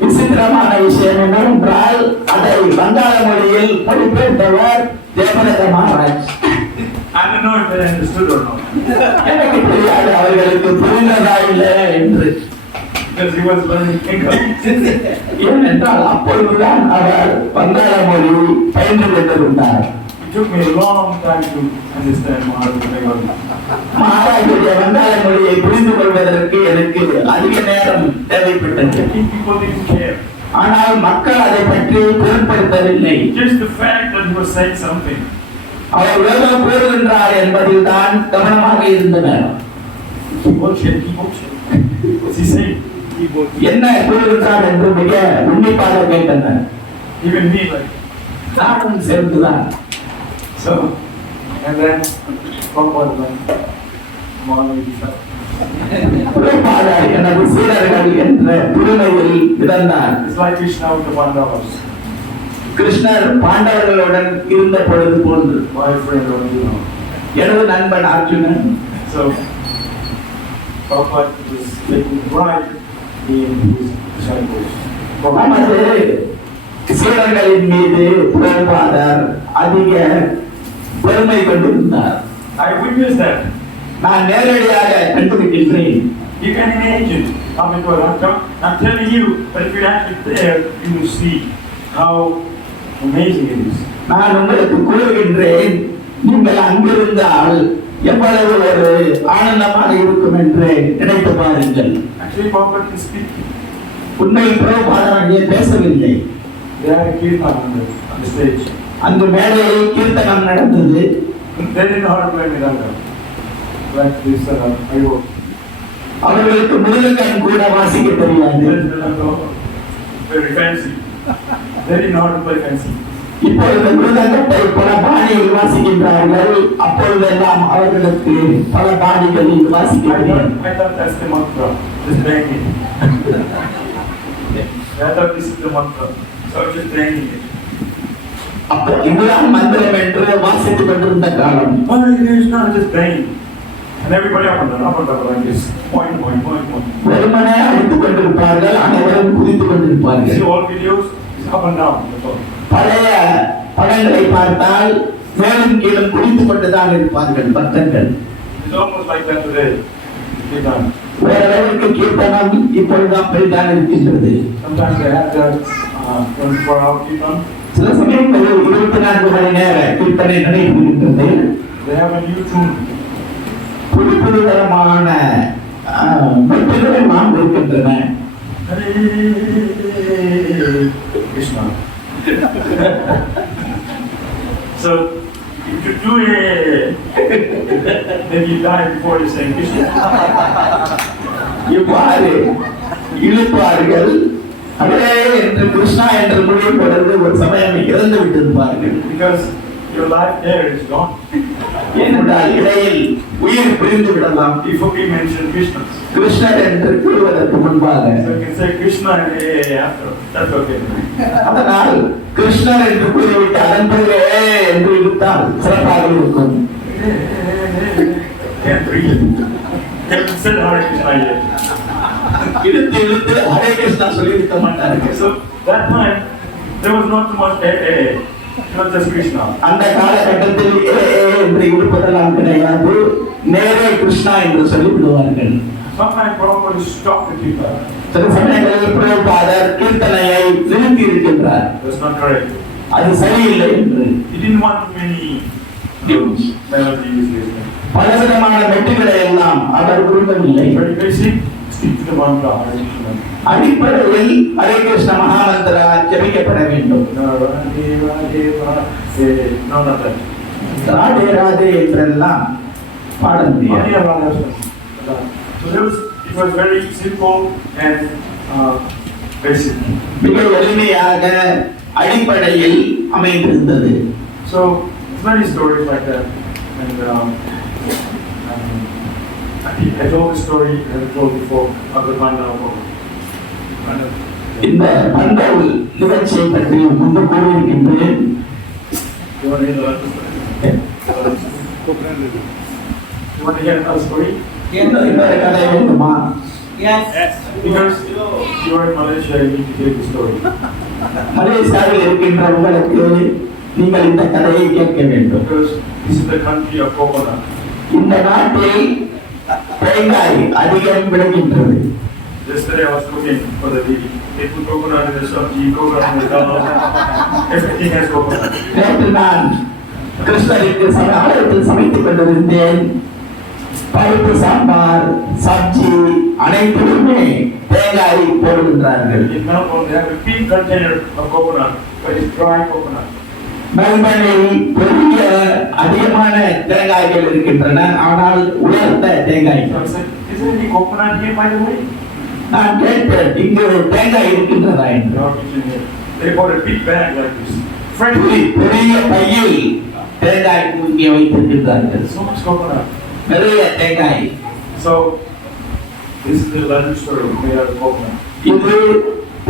விசித்திரமான விஷயம் என்னவென்றால், அதை வங்காள மொழியில் மொழிபெயர்த்தவர் ஜெயபரத Maharaj. I don't know if they understood or not. எனக்கு தெரியாது அவர்களுக்கு புரிந்ததா இல்லை என்று. Because he was learning Bengali. ஏனென்றால் அப்பொழுதுதான் அவர் வங்காள மொழி பயின்று கொண்டிருந்தார். It took me a long time to understand Maharaj Bengali. மகாராஜுடைய வங்காள மொழியை புரிந்து கொள்வதற்கு எனக்கு அதிக நேரம் தேவைப்பட்டது. I think people didn't care. ஆனால் மக்கள் அதை பற்றி பொருட்படுத்தவில்லை. Just the fact that he was saying something. அவர் ஏதோ கூறுகின்றார் என்பதில் தான் கவனமாக இருந்தனர். Bullshit. What's he saying? என்ன கூறுகின்றார் என்று மிக உன்னிப்பாக கேட்டனர். Even me, like. நானும் சேர்ந்துதான். So, and then Prabhupada went, பிரபுபாதர் எனது சீடர்கள் என்ற புதுமையில் பிறந்தார். it's like Krishna with the Pandavas, கிருஷ்ணர் பாண்டவர்களுடன் இருந்த பொழுது போன்று my friend Arjuna. எனது நண்பன் Arjunan. So, Prabhupada was taking pride in his disciples. நமது சீடர்களின் மீது பிரபுபாதர் அதிக பெருமை கொண்டிருந்தார். I witnessed that. நான் நேரடியாக கண்டிருக்கின்றேன். You can imagine. I'm telling you, but if you're actually there, you will see how amazing it is. நான் உங்களுக்கு கூறுகின்றேன், நீங்கள் அங்கிருந்தால் எவ்வளவு ஒரு ஆனந்தமாக இருக்கும் என்று நினைத்து பாருங்கள். Actually, Prabhupada can speak. உண்மை பிரபுபாதர் அங்கே பேசவில்லை. They had a kirtan on the stage. அந்த மேடையில் கீர்த்தனம் நடந்தது. They didn't know how to play Miranga. Like this, I wrote. அவர்களுக்கு முருகன் கூட வாசிக்க தெரியாது. Very fancy. They didn't know how to play fancy. இப்பொழுது மிருதங்கத்தை பல பாணியில் வாசிக்கின்றார்கள். அப்பொழுதெல்லாம் அவர்களுக்கு பல பாணிகளில் வாசிக்க தெரியாது. I thought that's the mantra. Just banging. I thought this is the mantra. So I was just banging it. அப்போ இதுதான் மந்திரம் என்று வாசித்துக் கொண்டிருந்த காலம். Hare Krishna, just banging. And everybody up and down like this. Point. வெறுமனே அடித்துக் கொண்டிருப்பார்கள், அனைவரும் குதித்துக் கொண்டிருப்பார்கள். See all videos? It's up and down. That's all. பழைய படங்களை பார்த்தால் மேலும் கீழும் குதித்துக் கொண்டுதான் இருப்பார்கள் பக்தர்கள். It's almost like that today. Kirtan. ஓரளவுக்கு கீர்த்தனம் இப்பொழுது அப்படித்தான் இருக்கின்றது. Sometimes they have that 24-hour kirtan. சில சமயங்களில் 24 மணி நேர கீர்த்தனை நடைபெறுகின்றது. They have a new tune. புதுவிதமான மெட்டுகள் எல்லாம் இருக்கின்றன. Hare Krishna. So, if you do it, then you die before you say Krishna. இவ்வாறு இழுப்பார்கள். அதே என்று கிருஷ்ணா என்று முடிவு தொடர்ந்து ஒரு சமயம் இறந்து விட்டிருப்பார்கள். Because your life there is gone. ஏனென்றால் இடையில் உயிர் பிரிந்து விடலாம். Before we mention Krishna. கிருஷ்ணர் என்று கூறுவதற்கு முன்பாக. So you can say Krishna and AA after. That's okay. அதனால் கிருஷ்ணர் என்று கூறிவிட்டு அதன் பிறகு என்று இழுத்தால் சிறப்பாக இருக்கும். Can't breathe. Can't say Hare Krishna yet. இழுத்து இழுத்து ஹரே கிருஷ்ணா சொல்லியிருக்க மாட்டார்கள். So that time there was not too much AA. It was just Krishna. அந்த காலகட்டத்தில் என்று இருப்பதெல்லாம் கிடையாது, நேரே கிருஷ்ணா என்று சொல்லி விடுவார்கள். Sometimes Prabhupada is stop the people. சில சமயங்களில் பிரபுபாதர் கீர்த்தனையை நிறுத்தி இருக்கின்றார். That's not correct. அது சரியில்லை என்று. He didn't want many melodies. பலவிதமான மெட்டுகளை எல்லாம் அவர் விரும்பவில்லை. Very basic. Stick to the mantra. Hare Krishna. அடிப்படையில் ஹரே கிருஷ்ண மகாமந்திரா ஜபிக்கப்பட வேண்டும். ராதே ராதே என்றெல்லாம் பாட முடியாது. It was very simple and basic. மிக எளிமையாக அடிப்படையில் அமைந்திருந்தது. So many stories like that, and I told the story I told before of the Pandava. இந்த பண்டல் நிகழ்ச்சியை பற்றி முன்பு கூறியிருக்கின்றேன். You want to hear another story? இன்னொரு கதை வேண்டுமா? Yes. Because you are in Malaysia, you need to hear the story. மலேசியாவில் இருக்கின்ற உங்களுக்கு நீங்கள் இந்த கதையை கேட்க வேண்டும். Because this is the country of coconut. இந்த நாட்டில் தேங்காய் அதிகம் விளைகின்றது. Yesterday I was cooking for the baby. They put coconut in the sabji, coconut in the dal. Everything has coconut. நேற்று நான் கிருஷ்ணருக்கு ஆலயத்தில் சமைத்துக் கொண்டிருந்தேன். பருப்பு சாம்பார், சப்ஜி அனைத்திலுமே தேங்காய் போடுகின்றார்கள். In Melbourne, they have a big container of coconut, but it's dry coconut. மெல்பர்னில் பெரிய அதிகமான தேங்காய்கள் இருக்கின்றன, ஆனால் உலர்ந்த தேங்காய். So I said, is there any coconut here, by the way? நான் கேட்டேன், இங்கு தேங்காய் இருக்கின்றதா என்று. No, kitchen here. They bought a big bag like this. Fresh. பெரிய பையில் தேங்காய் இங்கே வைத்திருக்கின்றார்கள். So much coconut. நிறைய தேங்காய். So this is the legend story made out of coconut. இது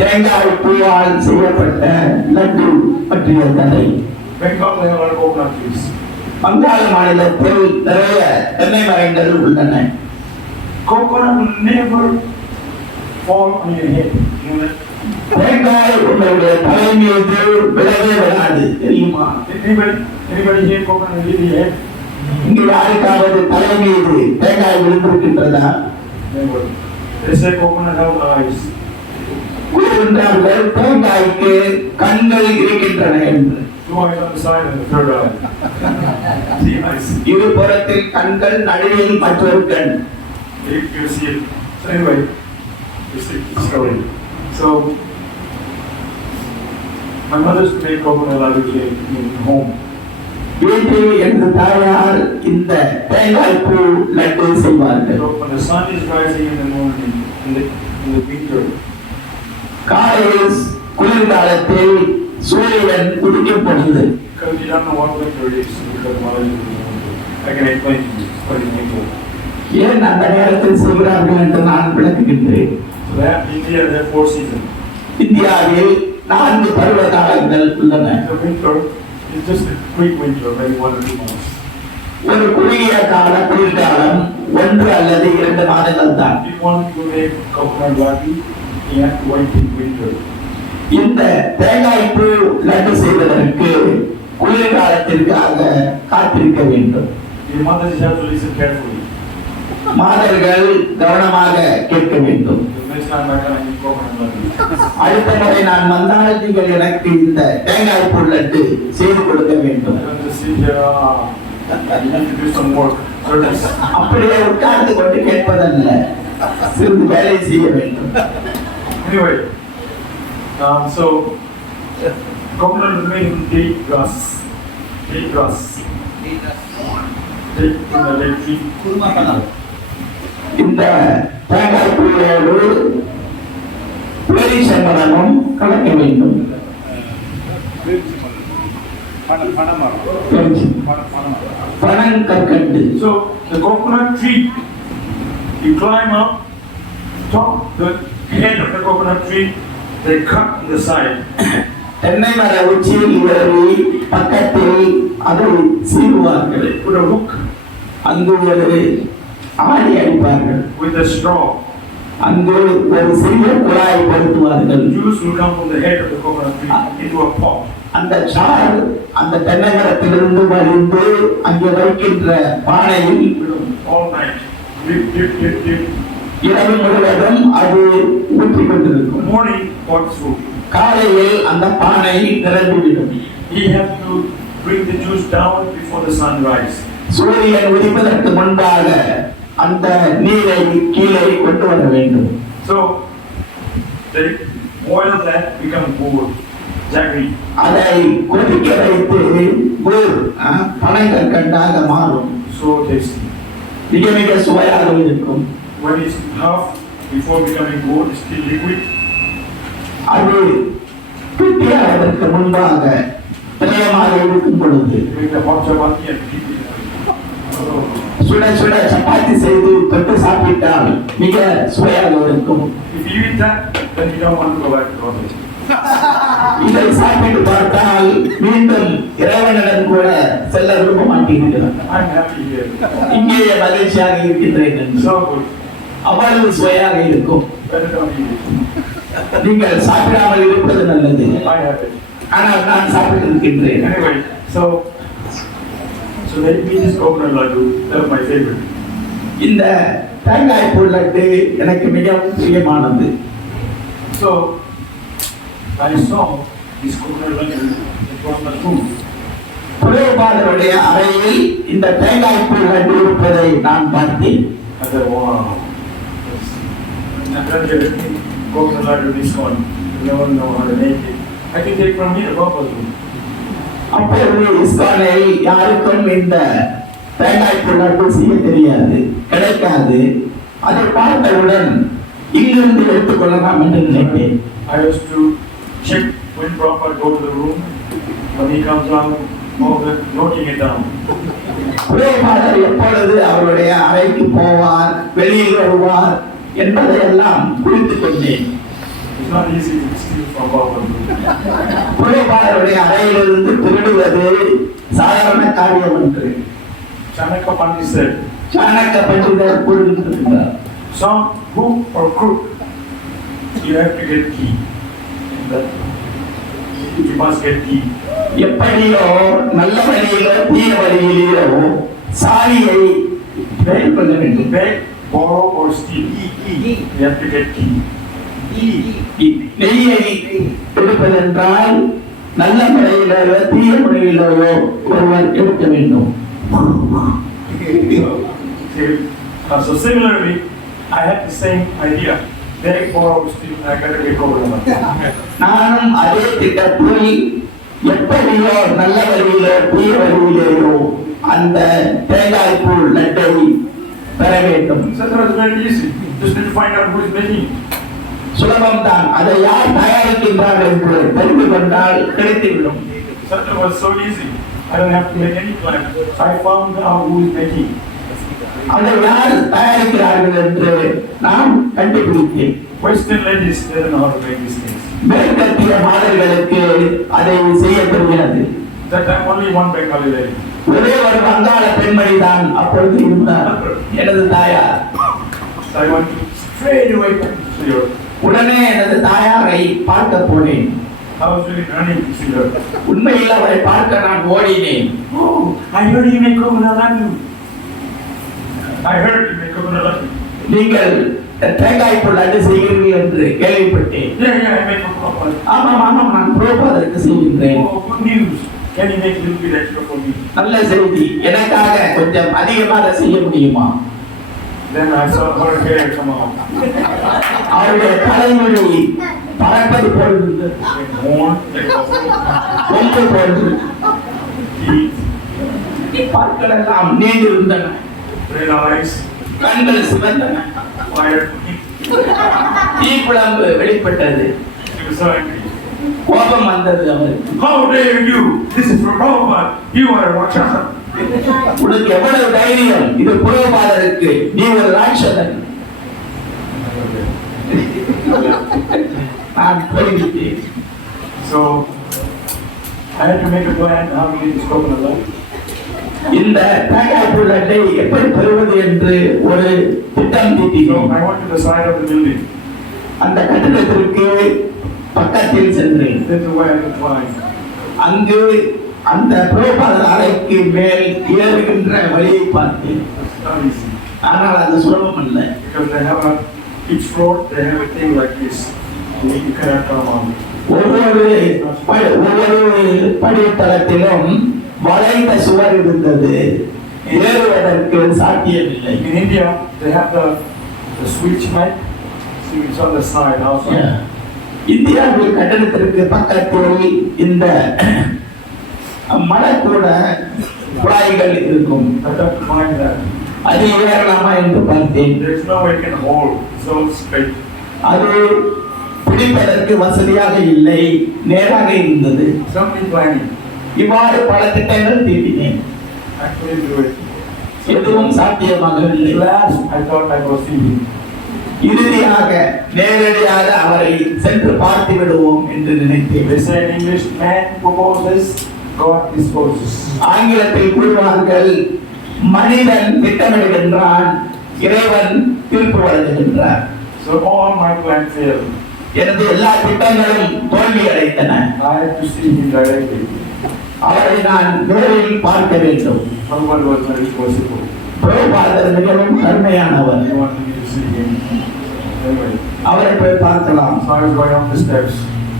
தேங்காய் பூவால் செய்யப்பட்ட லட்டு பற்றிய கதை. Bangkok, they have a lot of coconut trees. வங்காள மாநிலத்தில் நிறைய தென்னை மரங்கள் உள்ளன. Coconut will never fall on your head. You know that? தேங்காய் உங்களுடைய தலை மீது விழவே விடாது, தெரியுமா? Anybody here coconut in your head? இங்கு யாருக்காவது தலை மீது தேங்காய் விழுந்திருக்கின்றதா? Never. They say coconut have eyes. கூறுகின்றார்கள் தேங்காய்க்கு கண்கள் இருக்கின்றன என்று. Two eyes on the side and the third eye. See eyes. இரு புறத்தில் கண்கள், நடுவில் மற்றொரு கண். You see it. So anyway, you see the story. So my mother used to make coconut laddu in home. வீட்டில் எனது தாயார் இந்த தேங்காய் பூ லட்டு செய்வார்கள். So when the sun is rising in the morning, in the winter, காலையில் குளிர்காலத்தில் சூரியன் உதிக்கும் பொழுது, because you don't know what winter is, because mother used to do it. I can explain to you what it means. ஏன் அந்த நேரத்தில் செய்கிறார்கள் என்று நான் விளக்குகின்றேன். So that India, there are 4 seasons. இந்தியாவில் 4 பருவ காலங்கள் உள்ளன. The winter is just a quick winter, maybe 1 or 2 months. ஒரு குறுகிய கால குளிர்காலம் 1 அல்லது 2 மாதங்கள் தான். If you want to make coconut laddu, you have to wait in winter. இந்த தேங்காய் பூ லட்டு செய்வதற்கு குளிர்காலத்திற்காக காத்திருக்க வேண்டும். Your mothers have to listen carefully. மாதர்கள் கவனமாக கேட்க வேண்டும். The next time I can eat coconut laddu. அடுத்த முறை நான் வந்தால் நீங்கள் எனக்கு இந்த தேங்காய் பூ லட்டு செய்து கொடுக்க வேண்டும். I don't just sit here, you need to do some work, service. அப்படியே உட்கார்ந்து கொண்டு கேட்பதல்ல, சிறிது வேலை செய்ய வேண்டும். Anyway, so coconut is made from date grass. Date grass. Date from the date tree. இந்த தேங்காய் பூவோடு பேரிச்சம்பழமும் கலக்க வேண்டும். பனங்கற்கண்டு. So the coconut tree, you climb up top the head of the coconut tree, they cut the side. தென்னை மர உச்சியில் ஏறி பக்கத்தில் அதை சீவுவார்கள். They put a hook அங்கு ஒரு ஆணி அடிப்பார்கள். with a straw. அங்கு ஒரு சிறிய குழாய் பொருத்துவார்கள். Juice will come from the head of the coconut tree into a pot. அந்த சாறு அந்த தென்னை மரத்திலிருந்து வழிந்து அங்கே வைக்கின்ற பானையில் விடும். All night. Dip, dip, dip, dip. இரவு முழுவதும் அது ஊற்றிக் கொண்டிருக்கும். Morning, pot through. காலையில் அந்த பானை நிரம்பிவிடும். He have to bring the juice down before the sun rise. சூரியன் உதிப்பதற்கு முன்பாக அந்த நீரை கீழே கொண்டு வர வேண்டும். So they boil that, become gold, jaggery. அதை கொதிக்க வைத்து பனங்கற்கண்டாக மாறும். So tasty. மிக மிக சுவையாக இருக்கும். When it's half before becoming gold, it's still liquid. அது கெட்டியாவதற்கு முன்பாக திரவமாக இருக்கும் பொழுது Make the hot chapati and keep it. சுட சுட சப்பாத்தி செய்து தொட்டு சாப்பிட்டால் மிக சுவையாக இருக்கும். If you eat that, then you don't want to go back to college. இதை சாப்பிட்டு பார்த்தால் மீண்டும் இறைவனிடம் கூட செல்ல விரும்ப மாட்டீர்கள். I'm happy here. இங்கேயே மகிழ்ச்சியாக இருக்கின்றேன். So good. அவ்வளவு சுவையாக இருக்கும். Better don't eat it. நீங்கள் சாப்பிடாமல் இருப்பது நல்லது. I have it. ஆனால் நான் சாப்பிட்டு இருக்கின்றேன். Anyway, so let me this coconut laddu. That's my favorite. இந்த தேங்காய் பூ லட்டு எனக்கு மிகவும் பிரியமானது. So I saw this coconut laddu. It was my food. பிரபுபாதருடைய அறையில் இந்த தேங்காய் பூ லட்டு இருப்பதை நான் பார்த்தேன். I said, wow. I'm going to get coconut laddu this one. You don't know how to make it. I can take from here, Papa. அப்பொழுது இஸ்கானில் யாருக்கும் இந்த தேங்காய் பூ லட்டு செய்ய தெரியாது, கிடைக்காது. அதை பார்த்தவுடன் இங்கிருந்து எடுத்துக்கொள்ளலாம் என்று நினைத்தேன். I used to check when Prabhupada go to the room. When he comes out, noting it down. பிரபுபாதர் எப்பொழுது அவருடைய அறைக்கு போவார், வெளியில் வருவார் என்பதை எல்லாம் குறித்துக் கொண்டேன். It's not easy to steal from Prabhupada. பிரபுபாதருடைய அறையிலிருந்து திருடுவது சாதாரண காரியம் என்று Chanakya Pandit said, சாணக்க பண்டிதர் கூறுகின்றார். some hook or crook, you have to get key. You must get key. எப்படியோ நல்ல வழியிலோ தீய வழியிலோ சாரியை மேற்கொள்ள வேண்டும். Beg, borrow or steal. You have to get key. நெய்யை எடுப்பதென்றால் நல்ல முறையிலோ தீய முறையிலோ ஒருவர் எடுக்க வேண்டும். So similarly, I had the same idea. Beg, borrow, steal. I got to get coconut. நானும் அதே திட்டத்தில் எப்படியோ நல்ல வழியிலோ தீய வழியிலேயோ அந்த தேங்காய் பூ லட்டை பெற வேண்டும். So that was very easy. Just need to find out who is making it. சுலபம் தான். அதை யார் தயாரிக்கின்றார்கள் என்று தெரிந்து கொண்டால் கிடைத்துவிடும். So that was so easy. I don't have to make any plan. I found out who is making it. அதை யார் தயாரிக்கிறார்கள் என்று நான் கண்டுபிடித்தேன். Western ladies, they don't know how to make these things. மேற்கத்திய மாதர்களுக்கு அதை செய்ய தெரியாது. That time only one Bengali lady. ஒரே ஒரு வங்காள பெண்மணி தான் அப்பொழுது இருந்தார், எனது தாயார். So I went to straight away to see her. உடனே எனது தாயாரை பார்க்க போனேன். I was really running to see her. உண்மையில் அவரை பார்க்க நான் ஓடினேன். Oh, I heard you make coconut laddu. I heard you make coconut laddu. நீங்கள் தேங்காய் பூ லட்டு செய்கிறீர்கள் என்று கேள்விப்பட்டேன். Yeah, I make coconut. ஆமாம் ஆமாம், நான் பிரபுபாதருக்கு செய்கின்றேன். Oh, good news. Can you make a little bit extra for me? நல்ல செய்தி, எனக்காக கொஞ்சம் அதிகமாக செய்ய முடியுமா? Then I saw her hair come out. அவருடைய தலைமுடி பறப்பது போல் இருந்தது. Horn, like a கொம்பு போன்று. teeth, பற்கள் எல்லாம் நீண்டிருந்தன, red eyes, கண்கள் சிவந்தன. fire. தீக்குழம்பு வெளிப்பட்டது. He was so angry. கோபம் வந்தது அவருக்கு. How dare you? This is for Prabhupada. You are a Rakshasa. உனக்கு எவ்வளவு தைரியம், இது புரோபாதருக்கு, நீ ஒரு ராட்சதன். நான் போய்விட்டேன். So I had to make a plan how to get this coconut oil. இந்த தேங்காய் புல்லட்டை எப்படி பெறுவது என்று ஒரு திட்டம் So தீட்டினோம். I went to the side of the building. அந்த கட்டிடத்திற்கு பக்கத்தில் சென்றேன். There's a way I could climb. அங்கு அந்த புரோபாதர் அறைக்கு மேல் ஏறுகின்ற வழியை பார்த்தேன். It's not easy ஆனால் அது சுலபம் அல்ல. because they have a each floor they have a thing like this. You cannot come on. ஒவ்வொரு படித்தளத்திலும் வளைந்த சுவர் இருந்தது, ஏறுவதற்கு சாத்தியமில்லை. In India they have the switch pipe. See, it's on the side also. இந்தியாவில் கட்டடத்திற்கு பக்கத்தில் இந்த மரக்கூட குழாய்கள் இருக்கும். I have to find that. அது ஏறலாமா என்று பார்த்தேன். There's no way you can hold so straight. அது பிடிப்பதற்கு வசதியாக இல்லை, நேராக இருந்தது. Something planning. இவ்வாறு பல திட்டங்கள் தீட்டினேன். Actually do it. எதுவும் சாத்தியமாகவில்லை. Last I thought I was seeing. இறுதியாக நேரடியாக அவரை சென்று பார்த்து விடுவோம் என்று நினைத்தேன். They say in English, man proposes, God disposes. ஆங்கிலத்தில் கூறுவார்கள், மனிதன் திட்டமிடுகின்றான், இறைவன் தீர்ப்பு வழங்குகின்றார். So all my plans failed. எனது எல்லா திட்டங்களும் தோல்வி அடைந்தன. I had to see him directly. அவரை நான் நேரில் பார்க்க வேண்டும். Someone was very possible. புரோபாதர் மிகவும் கருணையானவர். I wanted me to see him. Anyway, அவரை போய் பார்க்கலாம். so I was going up the steps.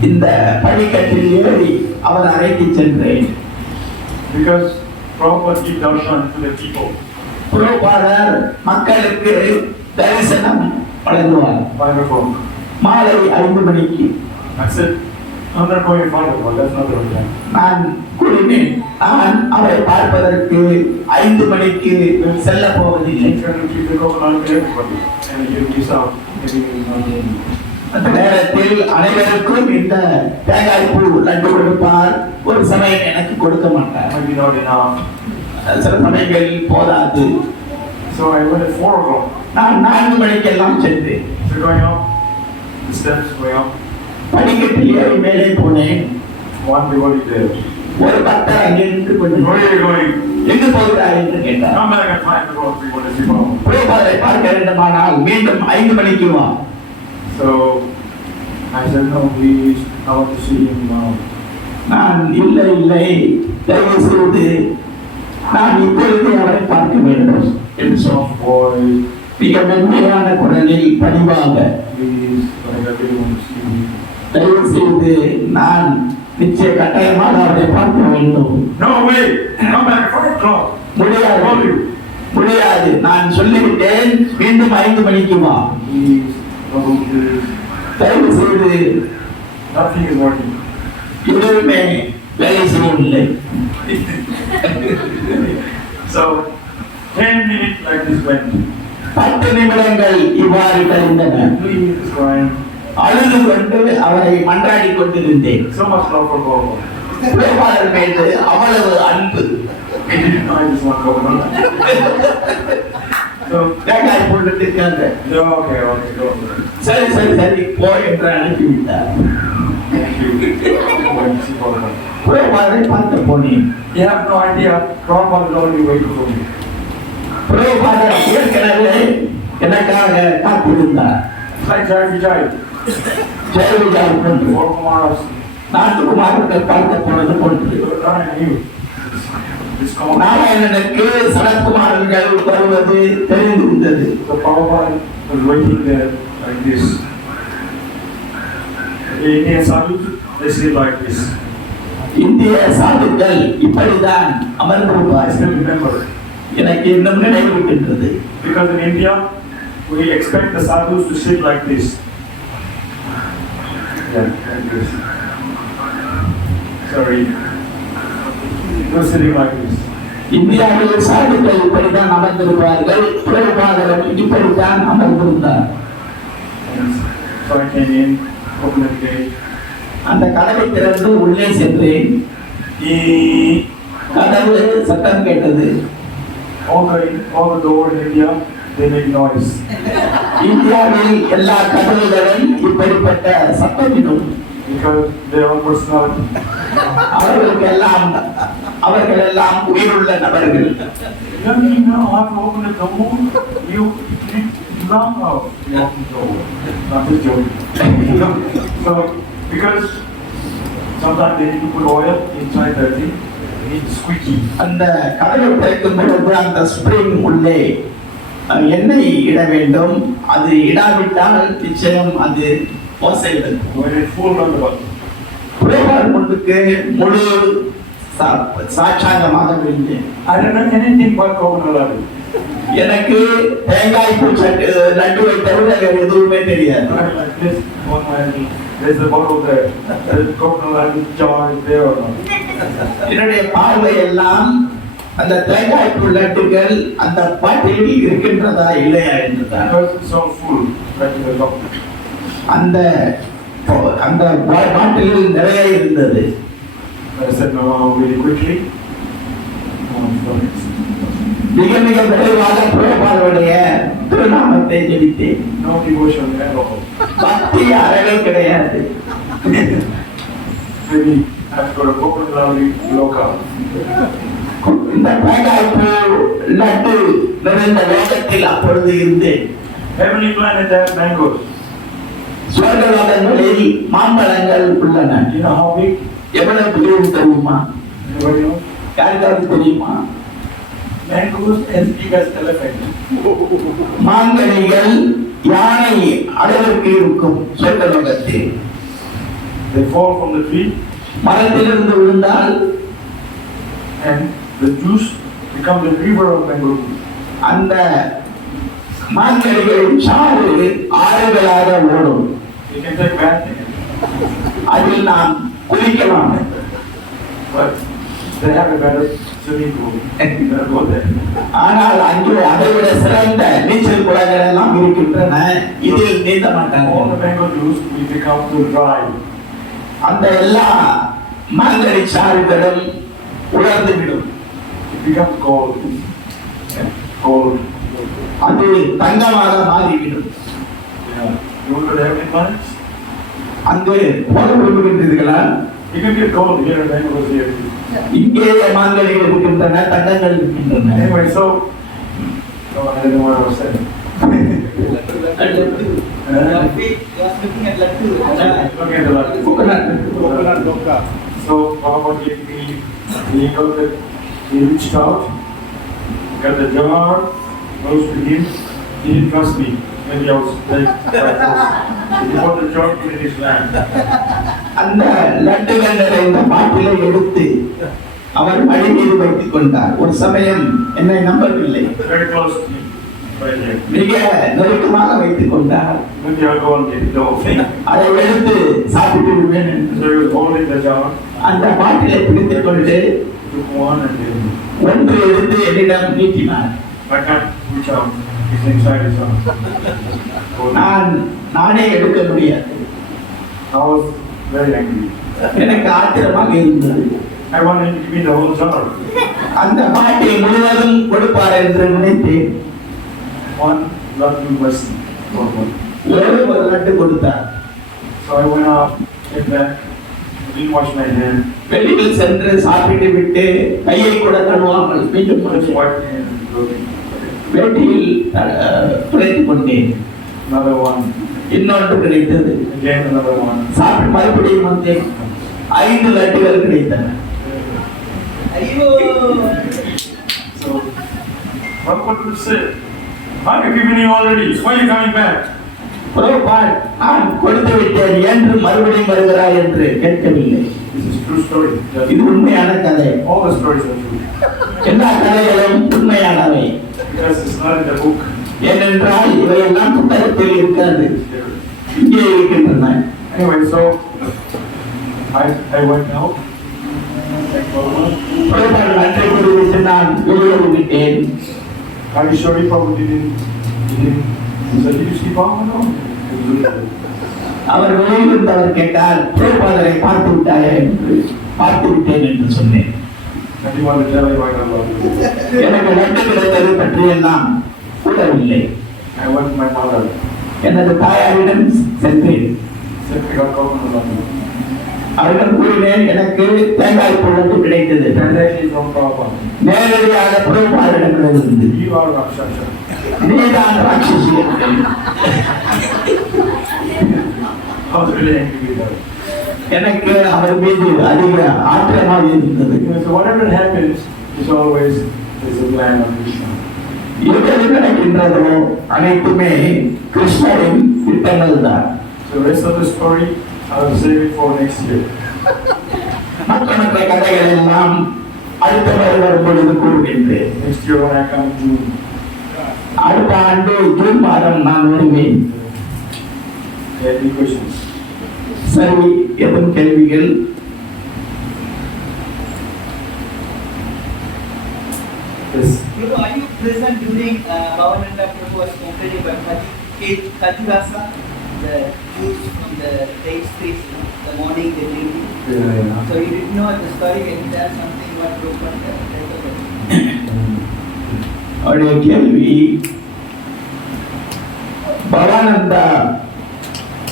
இந்த படிக்கட்டில் ஏறி அவர் அறைக்கு சென்றேன். Because Prabhupada gave darshan to the people. புரோபாதர் மக்களுக்கு தரிசனம் வழங்குவார். 5 o'clock. மாலை 5 மணிக்கு. I said, I'm not going at 5 o'clock. That's not the right time. நான் கூறினேன், நான் அவரை பார்ப்பதற்கு 5 மணிக்கு செல்ல போவதில்லை. I'm trying to keep the coconut to everybody. And you miss out. Maybe you're not doing it. அந்த நேரத்தில் அனைவருக்கும் இந்த தேங்காய் பூ லட்டு கொடுப்பார். ஒரு சமயம் எனக்கு கொடுக்க மாட்டார். Maybe not enough. சில சமயங்களில் போதாது. So I went at 4 o'clock. நான் 4 மணிக்கெல்லாம் சென்றேன். So going up, the steps going up. படிக்கட்டில் ஏறி மேலே போனேன். One devotee there. ஒரு பக்தர் அங்கே நின்று கொண்டு, Where are you going? எங்கு போகிறார் என்று கேட்டார். Come back at 5 o'clock. We want to see Prabhupada. புரோபாதரை பார்க்க வேண்டுமானால் மீண்டும் 5 மணிக்கு வா. So I said, no, please, I want to see him now. நான் இல்லை இல்லை, தயவு செய்து நான் இப்பொழுது அவரை பார்க்க வேண்டும் In soft voice, மிக மென்மையான குரலில் பணிவாக, please, I really want to see him. தயவு செய்து நான் நிச்சய கட்டாயமாக அவரை பார்க்க வேண்டும். No way! Come back at 5 o'clock. முடியாது, முடியாது, நான் சொல்லிவிட்டேன், மீண்டும் 5 மணிக்கு வா. Please, Prabhu, please. தயவு செய்து. Nothing is working. எதுவுமே வேலை செய்யவில்லை. So 10 minutes like this went. 10 நிமிடங்கள் இவ்வாறு கழிந்தன. Please, crying. அழுது கொண்டு அவரை மன்றாடி கொண்டிருந்தேன். So much love for Prabhupada. புரோபாதர் மீது அவ்வளவு அன்பு. He didn't know I just want coconut. So, தேங்காய் போட்டுருக்காங்க. yeah, okay, go. சரி சரி சரி போ என்று அனுப்பிவிட்டார். Thank you. Going to see Prabhupada. புரோபாதரை பார்க்க போனேன். You have no idea, Prabhupada is already waiting for me. புரோபாதர் ஏற்கனவே எனக்காக காத்திருந்தார். It's like Jai Vijay. ஜெயவிஜய் போன்று 4 Kumaras. 4 குமாரர்கள் பார்க்க போனது போன்று This common. நாராயணனுக்கு சனத்குமாரர்கள் வருவது தெரிந்திருந்தது. The Prabhupada was waiting there like this. The Indian sadhus, they sit like this. இந்திய சாதுக்கள் இப்படிதான் I அமர்ந்திருப்பார்கள். still remember. எனக்கு இன்னும் நினைவிருக்கின்றது. Because in India, we expect the sadhus to sit like this. Yeah, like this. Sorry. They're sitting like this. இந்தியாவில் சாதுக்கள் இப்படிதான் அமர்ந்திருப்பார்கள். புரோபாதரும் இப்படித்தான் அமர்ந்திருந்தார். And so I came in, opened the gate. அந்த கதவை திறந்து உள்ளே சென்றேன். கதவு சத்தம் கேட்டது. All the doors in India, they make noise. இந்தியாவில் எல்லா கதவுகளும் இப்படிப்பட்ட சத்தமிடும். Because they are personality. அவர்கள் எல்லாம் உயிருள்ள நபர்கள். You mean now I have to open the door? You don't know. You open the door. Not just joking. So, because sometimes they need to put oil inside the thing. It's squeaky. அந்த கதவை திறக்கும் பொழுது அந்த spring உள்ளே எண்ணெய் இட வேண்டும். அது இடாவிட்டால் நிச்சயம் அது ஓசையிடும். When it's full on the button. புரோபார் முன்னுக்கு முழு சாட்சாங்கமாக விழுந்தேன். I don't know anything but coconut laddu. எனக்கு தேங்காய் பூ லட்டுவை தவிர வேறு எதுவுமே தெரியாது. Like this, one hand, there's a bottle there. There's coconut laddu jar is there or not? என்னுடைய பார்வை எல்லாம் அந்த தேங்காய் பூ லட்டுகள் அந்த பாட்டில் இருக்கின்றதா இல்லையா என்றுதான். Because it's so full, right to the top. அந்த பாட்டில் நிறைய இருந்தது. I said no really quickly. மிக மிக விரைவாக புரோபாலுடைய திருநாமத்தை ஜெபித்தேன். No devotion at all. பக்தி அறவே கிடையாது. Maybe I've got a coconut laddu local. இந்த தேங்காய் பூ லட்டு நிறைந்த லோகத்தில் அப்பொழுது இருந்தேன். Heavenly planet has mangoes. சுவர்கலோகங்களில் மாம்பழங்கள் உள்ளன. You know how big? எவ்வளவு பெரிய தெரியுமா? Anybody know? யாருக்காவது தெரியுமா? Mangoes as big as elephant. மாங்கனிகள் யானை அளவிற்கு இருக்கும் சுவர்கலோகத்தில். They fall from the tree மரத்திலிருந்து விழுந்தால் and the juice becomes a river of mango juice. அந்த மாங்கனிகளின் சாறு ஆறுகளாக ஓடும். You can take bath in it. அதில் நாம் குளிக்கலாம். But they have a better swimming pool. You gotta go there. ஆனால் அங்கே அதைவிட சிறந்த நீச்சல் குளங்கள் எல்லாம் இருக்கின்றன. இதில் நீந்த All the மாட்டார்கள். mango juice will become too dry. அந்த எல்லா மாங்கனி சாறுகளும் உலர்ந்து விடும். It becomes gold. Gold. அது தங்கமாக மாறிவிடும். Yeah. You want to have any planets? அங்கு போல விரும்புகின்றீர்களா? You can get gold here and mangoes here. இங்கே மாங்கனிகள் இருக்கின்றன, தங்கங்கள் இருக்கின்றன. Anyway, so I don't know what I was saying. looking at laddu. Look at the laddu. Coconut. So Baba gave me, he reached out, got the jar, goes to him. He didn't trust me. Maybe I was like, he bought the jar in his land. அந்த லட்டுகள் நிறைந்த பாட்டிலை எடுத்து அவர் மடி மீது வைத்துக் கொண்டார். ஒரு சமயம் என்னை நம்பவில்லை. Very close to me, right here. மிக நெருக்கமாக வைத்துக் கொண்டார். Maybe I'll go and get the whole thing. அதை எடுத்து சாப்பிட்டு விடுவேன் என்று So he was holding the jar, அந்த பாட்டிலை பிடித்துக் கொண்டு took one and then ஒன்று எடுத்து என்னிடம் நீட்டினார். I can't reach out. It's inside his arm. நானே எடுக்க முடியாது. I was very angry. எனக்கு ஆத்திரமாக இருந்தது. I wanted him to give me the whole jar. அந்த பாட்டை முழுவதும் கொடுப்பார் என்று நினைத்தேன். One laddu mercy for one. ஒரு லட்டு கொடுத்தார். So I went out, came back, didn't wash my hand, வெளியில் சென்று சாப்பிட்டு விட்டு கையை கூட கழுவாமல் மீண்டும் just wiped my hand and clothing. வேட்டியில் துளைத்துக் கொண்டேன். Another one, இன்னொன்று கிடைத்தது. again another one. சாப்பிட்டு மறுபடியும் வந்தேன். 5 லட்டுகள் கிடைத்தன. So, what to say? I've given you already. Why are you coming back? புரோபால் நான் கொடுத்து விட்டேன் என்று மறுபடியும் வருகிறாய் என்று கேட்கவில்லை. This is true story. இது உண்மையான கதை. All the stories are true. எல்லா கதைகளும் உண்மையானவை. Because it's not in the book. ஏனென்றால் இவையெல்லாம் புத்தகத்தில் இருக்காது, இங்கே இருக்கின்றன. Anyway, so I went out. புரோபால் நன்றை கூறிவிட்டு நான் வெளியே விட்டேன். Are you sure he probably didn't? He said, did you sleep off or no? அவர் வெளியில் இருந்தவர் கேட்டார், பிரபுபாதரை பார்த்து விட்டாயா என்று. பார்த்து விட்டேன் என்று சொன்னேன். And you want to tell me why I love you? எனக்கு லட்டு கிடைத்தது பற்றி எல்லாம் கூறவில்லை. I went to my mother. எனது தாயாரிடம் சென்றேன். Said I got coconut on you. அவர்கள் கூறினேன், எனக்கு தேங்காய் பொழுது கிடைத்தது. Directly from Prabhupada. நேரடியாக பிரபுபாதரிடமிருந்து. You are Rakshasa. நீதான் ராட்சசி என்றேன். I was really angry with her. எனக்கு அவர் மீது அதிக ஆத்திரமாக இருந்தது. So whatever happens is always is a plan of Krishna. எது நடக்கின்றதோ அனைத்துமே கிருஷ்ணரின் திட்டங்கள் தான். So the rest of the story I will save it for next year. மற்ற கதைகள் எல்லாம் அடுத்த வருடம் பொழுது கூறுகின்றேன். Next year when I come to அடுத்த ஆண்டு ஜூன் மாதம் நான் வருவேன். any questions. சரி, எதுவும் கேள்விகள்? Yes. Prabhu, are you present during Bhavananda Prabhu was complaining about Kajurasa, the juice from the date trees, the morning they drink it? Yeah. So you didn't know the story, can you tell something what Prabhupada tells about அவருடைய கேள்வி, பவானந்தா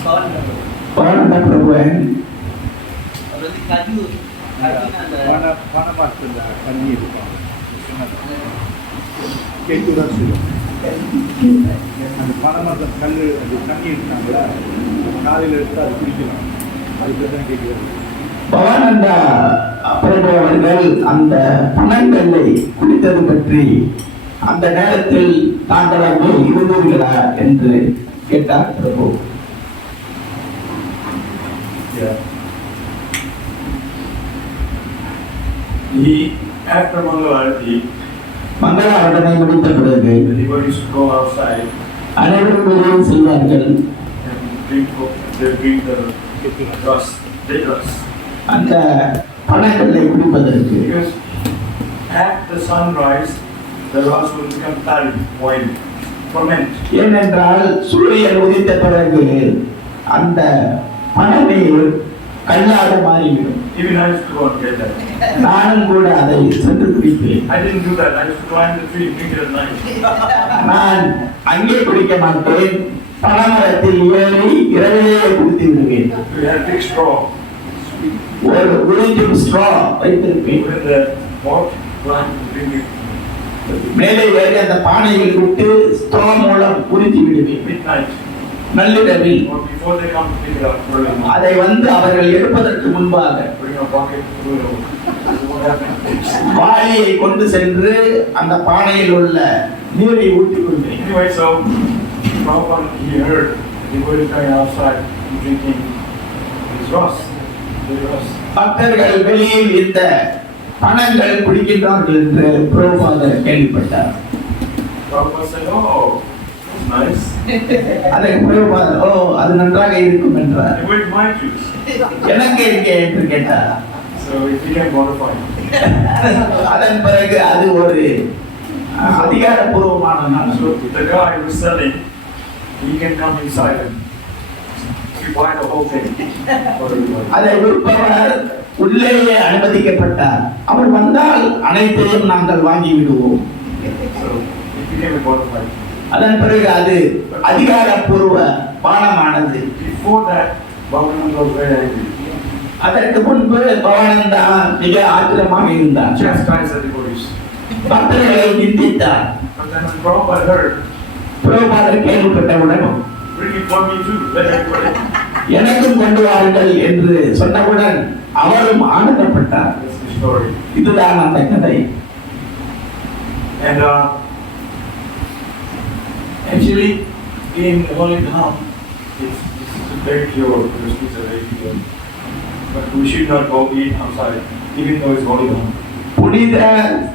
Bhavananda Prabhu? Bhavananda பிரபுவன் Or was it Kaju? Kajuna, பணமரத்தில் தண்ணி இருக்கும், கேட்குதான் அந்த பணமரத்தில் கல் அது தண்ணி இருக்காங்களா, காலையில் எடுத்து அது குடிக்கலாம், அதுக்கு தான் கேட்குறது. பவானந்தா பிரபு அவர்கள் அந்த பணங்களை குடித்தது பற்றி அந்த நேரத்தில் தாங்கள் அங்கே இருந்தீர்களா என்று கேட்டார் பிரபு. Yeah. He after Mangalarati, மங்களாரதனை முடித்த பிறகு the devotees used to go outside அனைவரும் வெளியே செல்வார்கள். and drink the rust, dead rust. அந்த பணங்களை குடிப்பதற்கு Because at the sunrise, the rust will become tari, oil, ferment. ஏனென்றால் சூரியன் உதித்த பிறகு அந்த பணநீர் கல்லாக மாறிவிடும். Even I used to go and get that. நானும் கூட அதை சென்று குடிப்பேன். I didn't do that. I used to climb the tree and drink it at night. நான் அங்கே குடிக்க மாட்டேன், பனமரத்தில் ஏறி இரவிலேயே குடித்து விடுவேன். We had a big straw. ஒரு உறிஞ்சும் ஸ்ட்ரா வைத்திருப்பேன். Put in the pot, climb and drink it. மேலே ஏறி அந்த பானையில் விட்டு ஸ்ட்ரா மூலம் உறிஞ்சி விடுவேன். Midnight. நள்ளிரவில் Or before they come to pick it up, put it in. அதை வந்து அவர்கள் எடுப்பதற்கு முன்பாக Bring a bucket, put it over. What happened? வாளியை கொண்டு சென்று அந்த பானையில் உள்ள நீரை ஊற்றிக் கொள்வேன். Anyway, so Prabhupada, he heard the devotees going outside and drinking his rust, the rust. பக்தர்கள் வெளியில் இந்த பணங்கள் குடிக்கின்றார்கள் என்று பிரபுபாதர் கேள்விப்பட்டார். Prabhupada said, oh, that's nice. அதற்கு பிரபுபாதர், ஓ அது நன்றாக இருக்கும் என்றார். And where's my juice? எனக்கு எங்கே என்று கேட்டார். So it became modified. அதன் பிறகு அது ஒரு அதிகாரப்பூர்வமான நாள். So the guy who was selling, he can come inside and you buy the whole thing for everybody. அதை விற்பவர் உள்ளேயே அனுமதிக்கப்பட்டார். அவர் வந்தால் அனைத்தையும் நாங்கள் வாங்கி விடுவோம். So it became a modified. அதன் பிறகு அது அதிகாரப்பூர்வ பானமானது. Before that, Bhavananda was very angry. அதற்கு முன்பு பவானந்தா மிக ஆத்திரமாக இருந்தார். Chastised the devotees. பக்தர்களை நிந்தித்தார். But then when Prabhupada heard, பிரபுபாதர் கேள்விப்பட்டவுடன் bring it for me too, let everybody. எனக்கும் கொண்டு வாருங்கள் என்று சொன்னவுடன் அவரும் ஆனந்தப்பட்டார். That's the story. இதுதான் அந்த கதை. And actually, in Holy Dham, it's a very pure, the streets are very pure. But we should not go eat outside, even though it's Holy Dham. புனித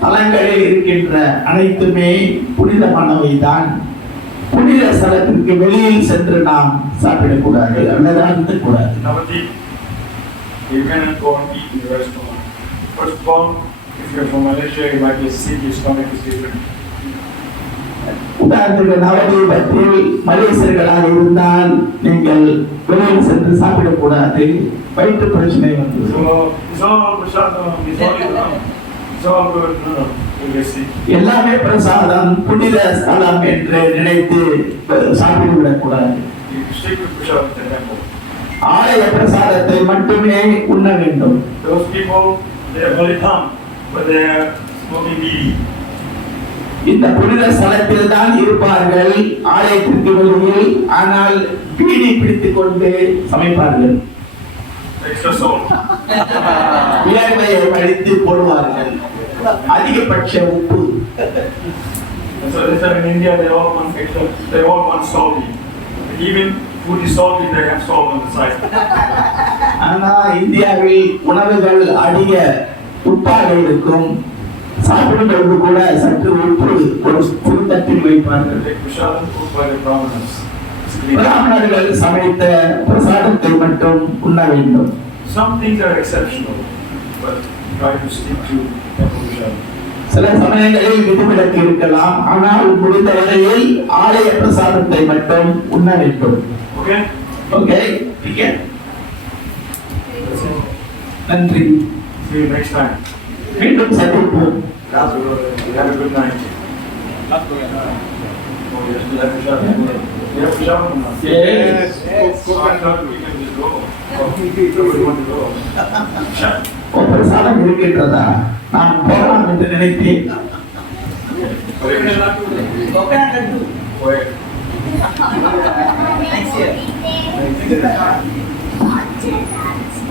ஸ்தலங்களில் இருக்கின்ற அனைத்துமே புனிதமானவை தான். புனித ஸ்தலத்திற்கு வெளியில் சென்று நாம் சாப்பிடக்கூடாது அல்லது அருந்தக்கூடாது. Navadip, you cannot go and eat in the restaurant. First of all, if you're from Malaysia, you might get sick, your stomach is different. உதாரணத்துக்கு நவதீபத்தில் மலேசியர்களாக இருந்தால் நீங்கள் வெளியில் சென்று சாப்பிடக்கூடாது, வயிற்று பிரச்சனை வந்து. So it's all prasadam, it's all good. No, you see. எல்லாமே பிரசாதம், புனித ஸ்தலம் என்று நினைத்து சாப்பிட்டுவிடக் கூடாது. You stick with prasadam in the temple. ஆலய பிரசாதத்தை மட்டுமே உண்ண வேண்டும். Those people, they are Balitam, but they are smoking weed. இந்த புனித ஸ்தலத்தில் தான் இருப்பார்கள் ஆலயத்திற்கு வெளியில், ஆனால் பீடி பிடித்துக் கொண்டு சமைப்பார்கள். Extra salt. வியர்வையை வடித்து போடுவார்கள், அதிகபட்ச உப்பு. And so they said in India, they all want salty. Even food is salty, they have salt on the side. ஆனா இந்தியாவில் உணவுகள் அதிக உப்பாக இருக்கும், சாப்பிடும்போது கூட சற்று உப்பு ஒரு சிறு தட்டில் வைப்பார்கள். They prasadam cooked by the Brahmanas. It's clean. பிராமணர்கள் சமைத்த பிரசாதத்தை மட்டும் உண்ண வேண்டும். Some things are exceptional, but try to stick to temple prasadam. சில சமயங்களில் விதிவிலக்கு இருக்கலாம், ஆனால் முடிந்த வரையில் ஆலய பிரசாதத்தை மட்டும் உண்ண வேண்டும். Okay? Okay, That's it. நன்றி. See you next time. மீண்டும் சந்திப்போம். Have a good night. Oh, yes, we have prasadam. We have prasadam or not? Yes. So I thought we can just go. Nobody want to go. ஒரு பிரசாதம் இருக்கின்றதா? நான் போகலாம் என்று நினைத்தேன். Coconut laddu. Wait. Next year.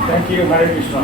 Thank you, Hare Krishna.